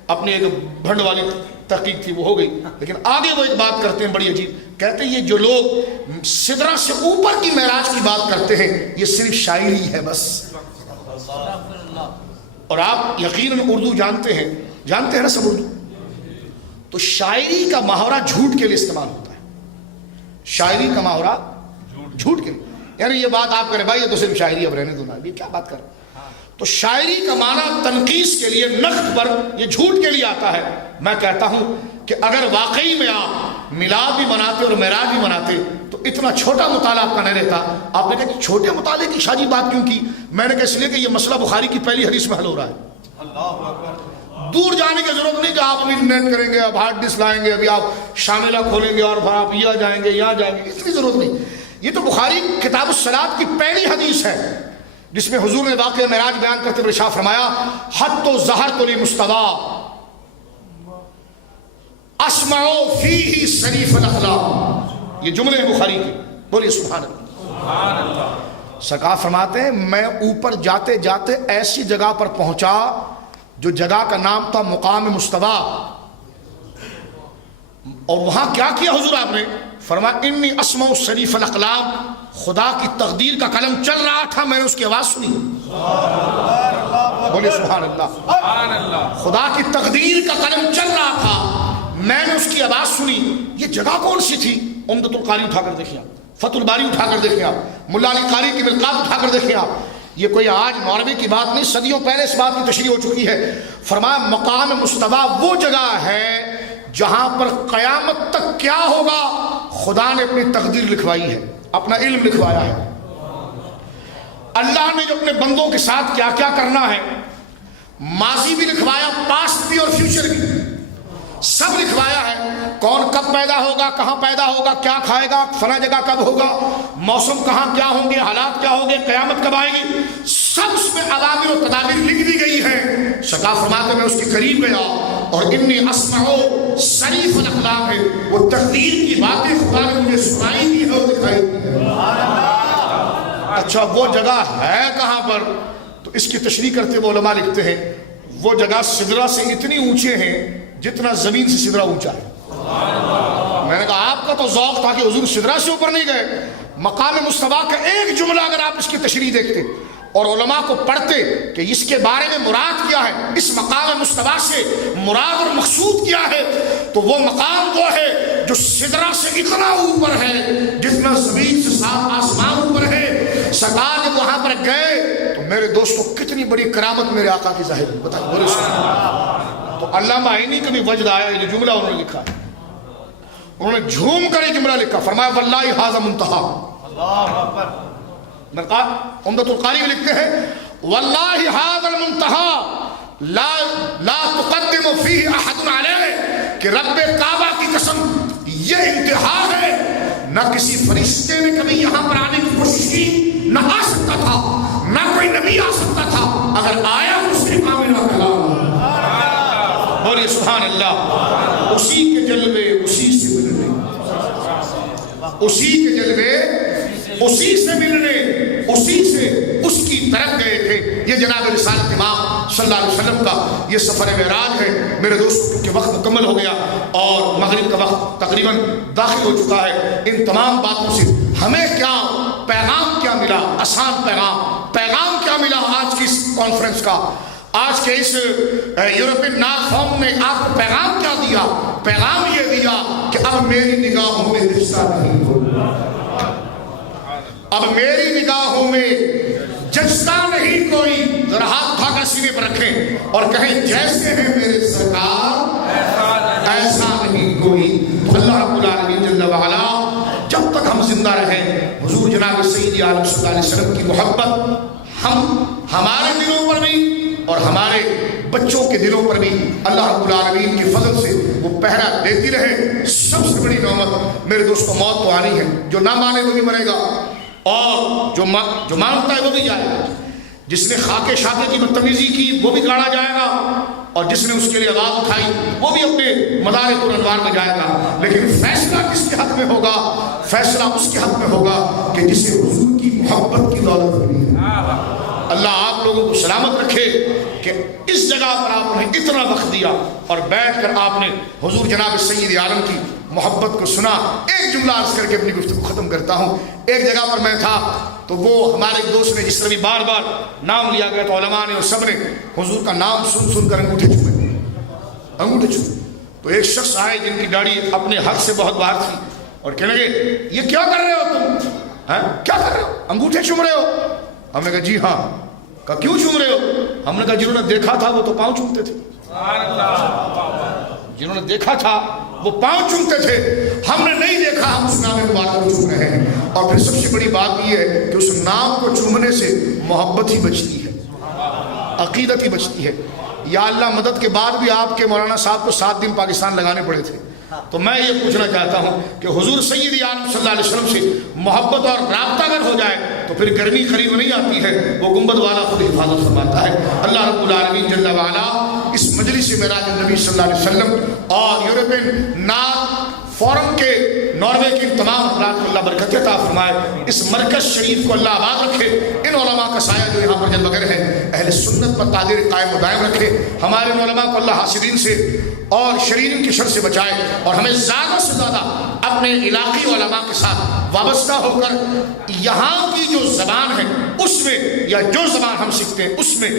اپنی ایک بھنڈ والی تحقیق تھی وہ ہو گئی، لیکن آگے وہ ایک بات کرتے ہیں بڑی عجیب، کہتے ہیں یہ جو لوگ سدرہ سے اوپر کی معراج کی بات کرتے ہیں یہ صرف شاعری ہے بس. اور آپ یقیناً اردو جانتے ہیں نا سب اردو، تو شاعری کا محاورہ جھوٹ کے لیے استعمال ہوتا ہے. شاعری کا محاورہ جھوٹ کے لیے، یعنی یہ بات آپ کریں بھائی یہ تو صرف شاعری، اب رہنے دو نا، یہ کیا بات کر رہے ہیں. تو شاعری کا معنی تنقیص کے لیے، نقد پر، یہ جھوٹ کے لیے آتا ہے. میں کہتا ہوں کہ اگر واقعی میں آپ میلاد بھی مناتے اور معراج بھی مناتے تو اتنا چھوٹا مطالعہ آپ کا نہیں رہتا. آپ نے کہا کہ چھوٹے مطالعے کی شاجی بات کیوں کی؟ میں نے کہا اس لیے کہ یہ مسئلہ بخاری کی پہلی حدیث میں حل ہو رہا ہے. دور جانے کی ضرورت نہیں کہ آپ ابھی نیٹ کریں گے، اب ہارڈ ڈسک لائیں گے، ابھی آپ شاملہ کھولیں گے اور پھر آپ یہ جائیں گے یہاں جائیں گے، اتنی ضرورت نہیں. یہ تو بخاری کتاب الصلاۃ کی پہلی حدیث ہے جس میں حضور نے واقعہ معراج بیان کرتے ہوئے ارشاد فرمایا حت و ظہرت لمصطفیٰ اسمع فیہ شریف الاخلاق. یہ جملے ہیں بخاری کے، بولیے سبحان اللہ. سرکار فرماتے ہیں میں اوپر جاتے جاتے ایسی جگہ پر پہنچا جو جگہ کا نام تھا مقام مصطفیٰ، اور وہاں کیا کیا حضور آپ نے؟ فرمایا انی اسمع شریف الاقلام، خدا کی تقدیر کا قلم چل رہا تھا، میں نے اس کی آواز سنی. بولیے سبحان اللہ. خدا کی تقدیر کا قلم چل رہا تھا، میں نے اس کی آواز سنی. یہ جگہ کون سی تھی؟ عمدۃ القاری اٹھا کر دیکھیں آپ، فتح الباری اٹھا کر دیکھیں آپ، ملا علی قاری کی ملکات اٹھا کر دیکھیں آپ. یہ کوئی آج مولوی کی بات نہیں، صدیوں پہلے اس بات کی تشریح ہو چکی ہے. فرمایا مقام مصطفیٰ وہ جگہ ہے جہاں پر قیامت تک کیا ہوگا خدا نے اپنی تقدیر لکھوائی ہے، اپنا علم لکھوایا ہے. اللہ نے جو اپنے بندوں کے ساتھ کیا کیا کرنا ہے، ماضی بھی لکھوایا، پاسٹ بھی اور فیوچر بھی، سب لکھوایا ہے. کون کب پیدا ہوگا، کہاں پیدا ہوگا، کیا کھائے گا، فلاں جگہ کب ہوگا، موسم کہاں کیا ہوں گے، حالات کیا ہوں گے، قیامت کب آئے گی، سب اس میں عوامر و تدابیر لکھ دی گئی ہے. سرکار فرماتے میں اس کے قریب گیا اور انی اسمع شریف الاقلام ہے، وہ تقدیر کی باتیں خدا نے مجھے سنائی دی ہے اور دکھائی دی ہے. اچھا وہ جگہ ہے کہاں پر؟ تو اس کی تشریح کرتے ہوئے علماء لکھتے ہیں وہ جگہ سدرہ سے اتنی اونچے ہیں جتنا زمین سے سدرہ اونچا ہے. میں نے کہا آپ کا تو ذوق تھا کہ حضور سدرہ سے اوپر نہیں گئے. مقام مصطفیٰ کا ایک جملہ اگر آپ اس کی تشریح دیکھتے اور علماء کو پڑھتے کہ اس کے بارے میں مراد کیا ہے، اس مقام مصطفیٰ سے مراد اور مقصود کیا ہے، تو وہ مقام وہ ہے جو سدرہ سے اتنا اوپر ہے جتنا زمین سے 7 آسمان اوپر ہے. سرکار جب وہاں پر گئے تو میرے دوستوں کتنی بڑی کرامت میرے آقا کی ظاہر ہوئی، بتائیں بولے سبحان. تو علامہ عینی کا بھی وجد آیا، یہ جملہ انہوں نے لکھا ہے، انہوں نے جھوم کر یہ جملہ لکھا، فرمایا واللہ ھذا منتہا. اللہ اکبر. میں کہا عمدۃ القاری میں لکھتے ہیں واللہ ھذا المنتہا لا تقدم فیہ احد علیہ، کہ رب کعبہ کی قسم یہ انتہا ہے، نہ کسی فرشتے نے کبھی یہاں پر آنے کی کوشش کی، نہ آ سکتا تھا، نہ کوئی نبی آ سکتا تھا، اگر آیا اس کے کاملہ کلام. بولیے سبحان اللہ. اسی کے جلوے اسی سے ملنے، اسی کے جلوے اسی سے ملنے، اسی سے اس کی طرف گئے تھے. یہ جناب رسالت امام صلی اللہ علیہ وسلم کا یہ سفر معراج ہے. میرے دوست کے وقت مکمل ہو گیا اور مغرب کا وقت تقریباً داخل ہو چکا ہے. ان تمام باتوں سے ہمیں کیا پیغام کیا ملا؟ آسان پیغام کیا ملا آج کی اس کانفرنس کا؟ آج کے اس یورپین ناک فارم نے آپ کو پیغام کیا دیا؟ پیغام یہ دیا کہ اب میری نگاہوں میں رشتہ نہیں ہوگا، اب میری نگاہوں میں جچتا نہیں کوئی. ذرا ہاتھ اٹھا کر سینے پر رکھیں اور کہیں جیسے ہیں میرے سرکار ایسا نہیں کوئی. تو اللہ رب العالمین جل وعلا جب تک ہم زندہ رہیں حضور جناب سیدی عالم صلی اللہ علیہ وسلم کی محبت ہمارے دلوں پر بھی اور ہمارے بچوں کے دلوں پر بھی اللہ رب العالمین کے فضل سے وہ پہرا دیتی رہے. سب سے بڑی نعمت میرے دوستوں موت تو آنی ہے، جو نہ مانے وہ بھی مرے گا اور جو مانتا ہے وہ بھی جائے گا. جس نے خاکے شاکے کی بدتمیزی کی وہ بھی گاڑا جائے گا اور جس نے اس کے لیے آواز اٹھائی وہ بھی اپنے مدار الانوار میں جائے گا. لیکن فیصلہ کس کے حق میں ہوگا؟ فیصلہ اس کے حق میں ہوگا کہ جسے حضور کی محبت کی دولت ملی ہے. اللہ آپ لوگوں کو سلامت رکھے کہ اس جگہ پر آپ نے اتنا وقت دیا اور بیٹھ کر آپ نے حضور جناب سید عالم کی محبت کو سنا. ایک جملہ عرض کر کے اپنی گفتگو ختم کرتا ہوں. ایک جگہ پر میں تھا تو وہ ہمارے ایک دوست نے جس طرح بھی بار بار نام لیا گیا تو علماء نے اور سب نے حضور کا نام سن سن کر انگوٹھے چھوئے. تو ایک شخص آئے جن کی داڑھی اپنے حد سے بہت باہر تھی اور کہنے لگے یہ کیا کر رہے ہو تم؟ کیا کر رہے ہو؟ انگوٹھے چوم رہے ہو؟ ہم نے کہا جی ہاں. کہا کیوں چوم رہے ہو؟ ہم نے کہا جنہوں نے دیکھا تھا وہ تو پاؤں چومتے تھے. جنہوں نے دیکھا تھا وہ پاؤں چومتے تھے, ہم نے نہیں دیکھا, ہم اس نام مبارک کو چوم رہے ہیں. اور پھر سب سے بڑی بات یہ ہے کہ اس نام کو چومنے سے محبت ہی بچتی ہے, عقیدت ہی بچتی ہے. یا اللہ مدد کے بعد بھی آپ کے مولانا صاحب کو 7 دن پاکستان لگانے پڑے تھے. تو میں یہ پوچھنا چاہتا ہوں کہ حضور سید عالم صلی اللہ علیہ وسلم سے محبت اور رابطہ اگر ہو جائے تو پھر گرمی قریب نہیں آتی ہے, وہ گنبد والا خود حفاظت فرماتا ہے. اللہ رب العالمین جل وعلا اس مجلس معراج النبی صلی اللہ علیہ وسلم اور یورپین نعت فورم کے ناروے کے تمام افراد کو اللہ برکت عطا فرمائے. اس مرکز شریف کو اللہ آباد رکھے. ان علماء کا سایہ جو یہاں پر جلوہ گر ہے اہل سنت پر قادر قائم و دائم رکھے. ہمارے ان علماء کو اللہ حاسدین سے اور شریر کی شر سے بچائے اور ہمیں زیادہ سے زیادہ اپنے علاقی علماء کے ساتھ وابستہ ہو کر یہاں کی جو زبان ہے اس میں یا جو زبان ہم سیکھتے ہیں اس میں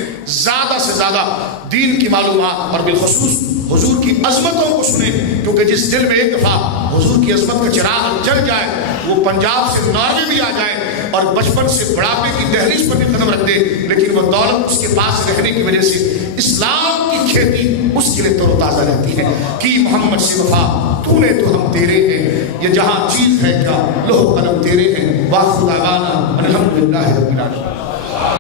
زیادہ سے زیادہ دین کی معلومات اور بالخصوص حضور کی عظمتوں کو سنیں. کیونکہ جس دل میں ایک دفعہ حضور کی عظمت کا چراغ جل جائے وہ پنجاب سے ناروے بھی آ جائے اور بچپن سے بڑھاپے کی دہلیز پر بھی قدم رکھ دے, لیکن وہ دولت اس کے پاس رہنے کی وجہ سے اسلام کی کھیتی اس کے لیے تر و تازہ رہتی ہے. کہ محمد سے وفا تو نے تو ہم تیرے ہیں, یہ جہاں چیز ہے کیا لوہ قلم تیرے ہیں. واخر دعوانا الحمدللہ رب العالمین.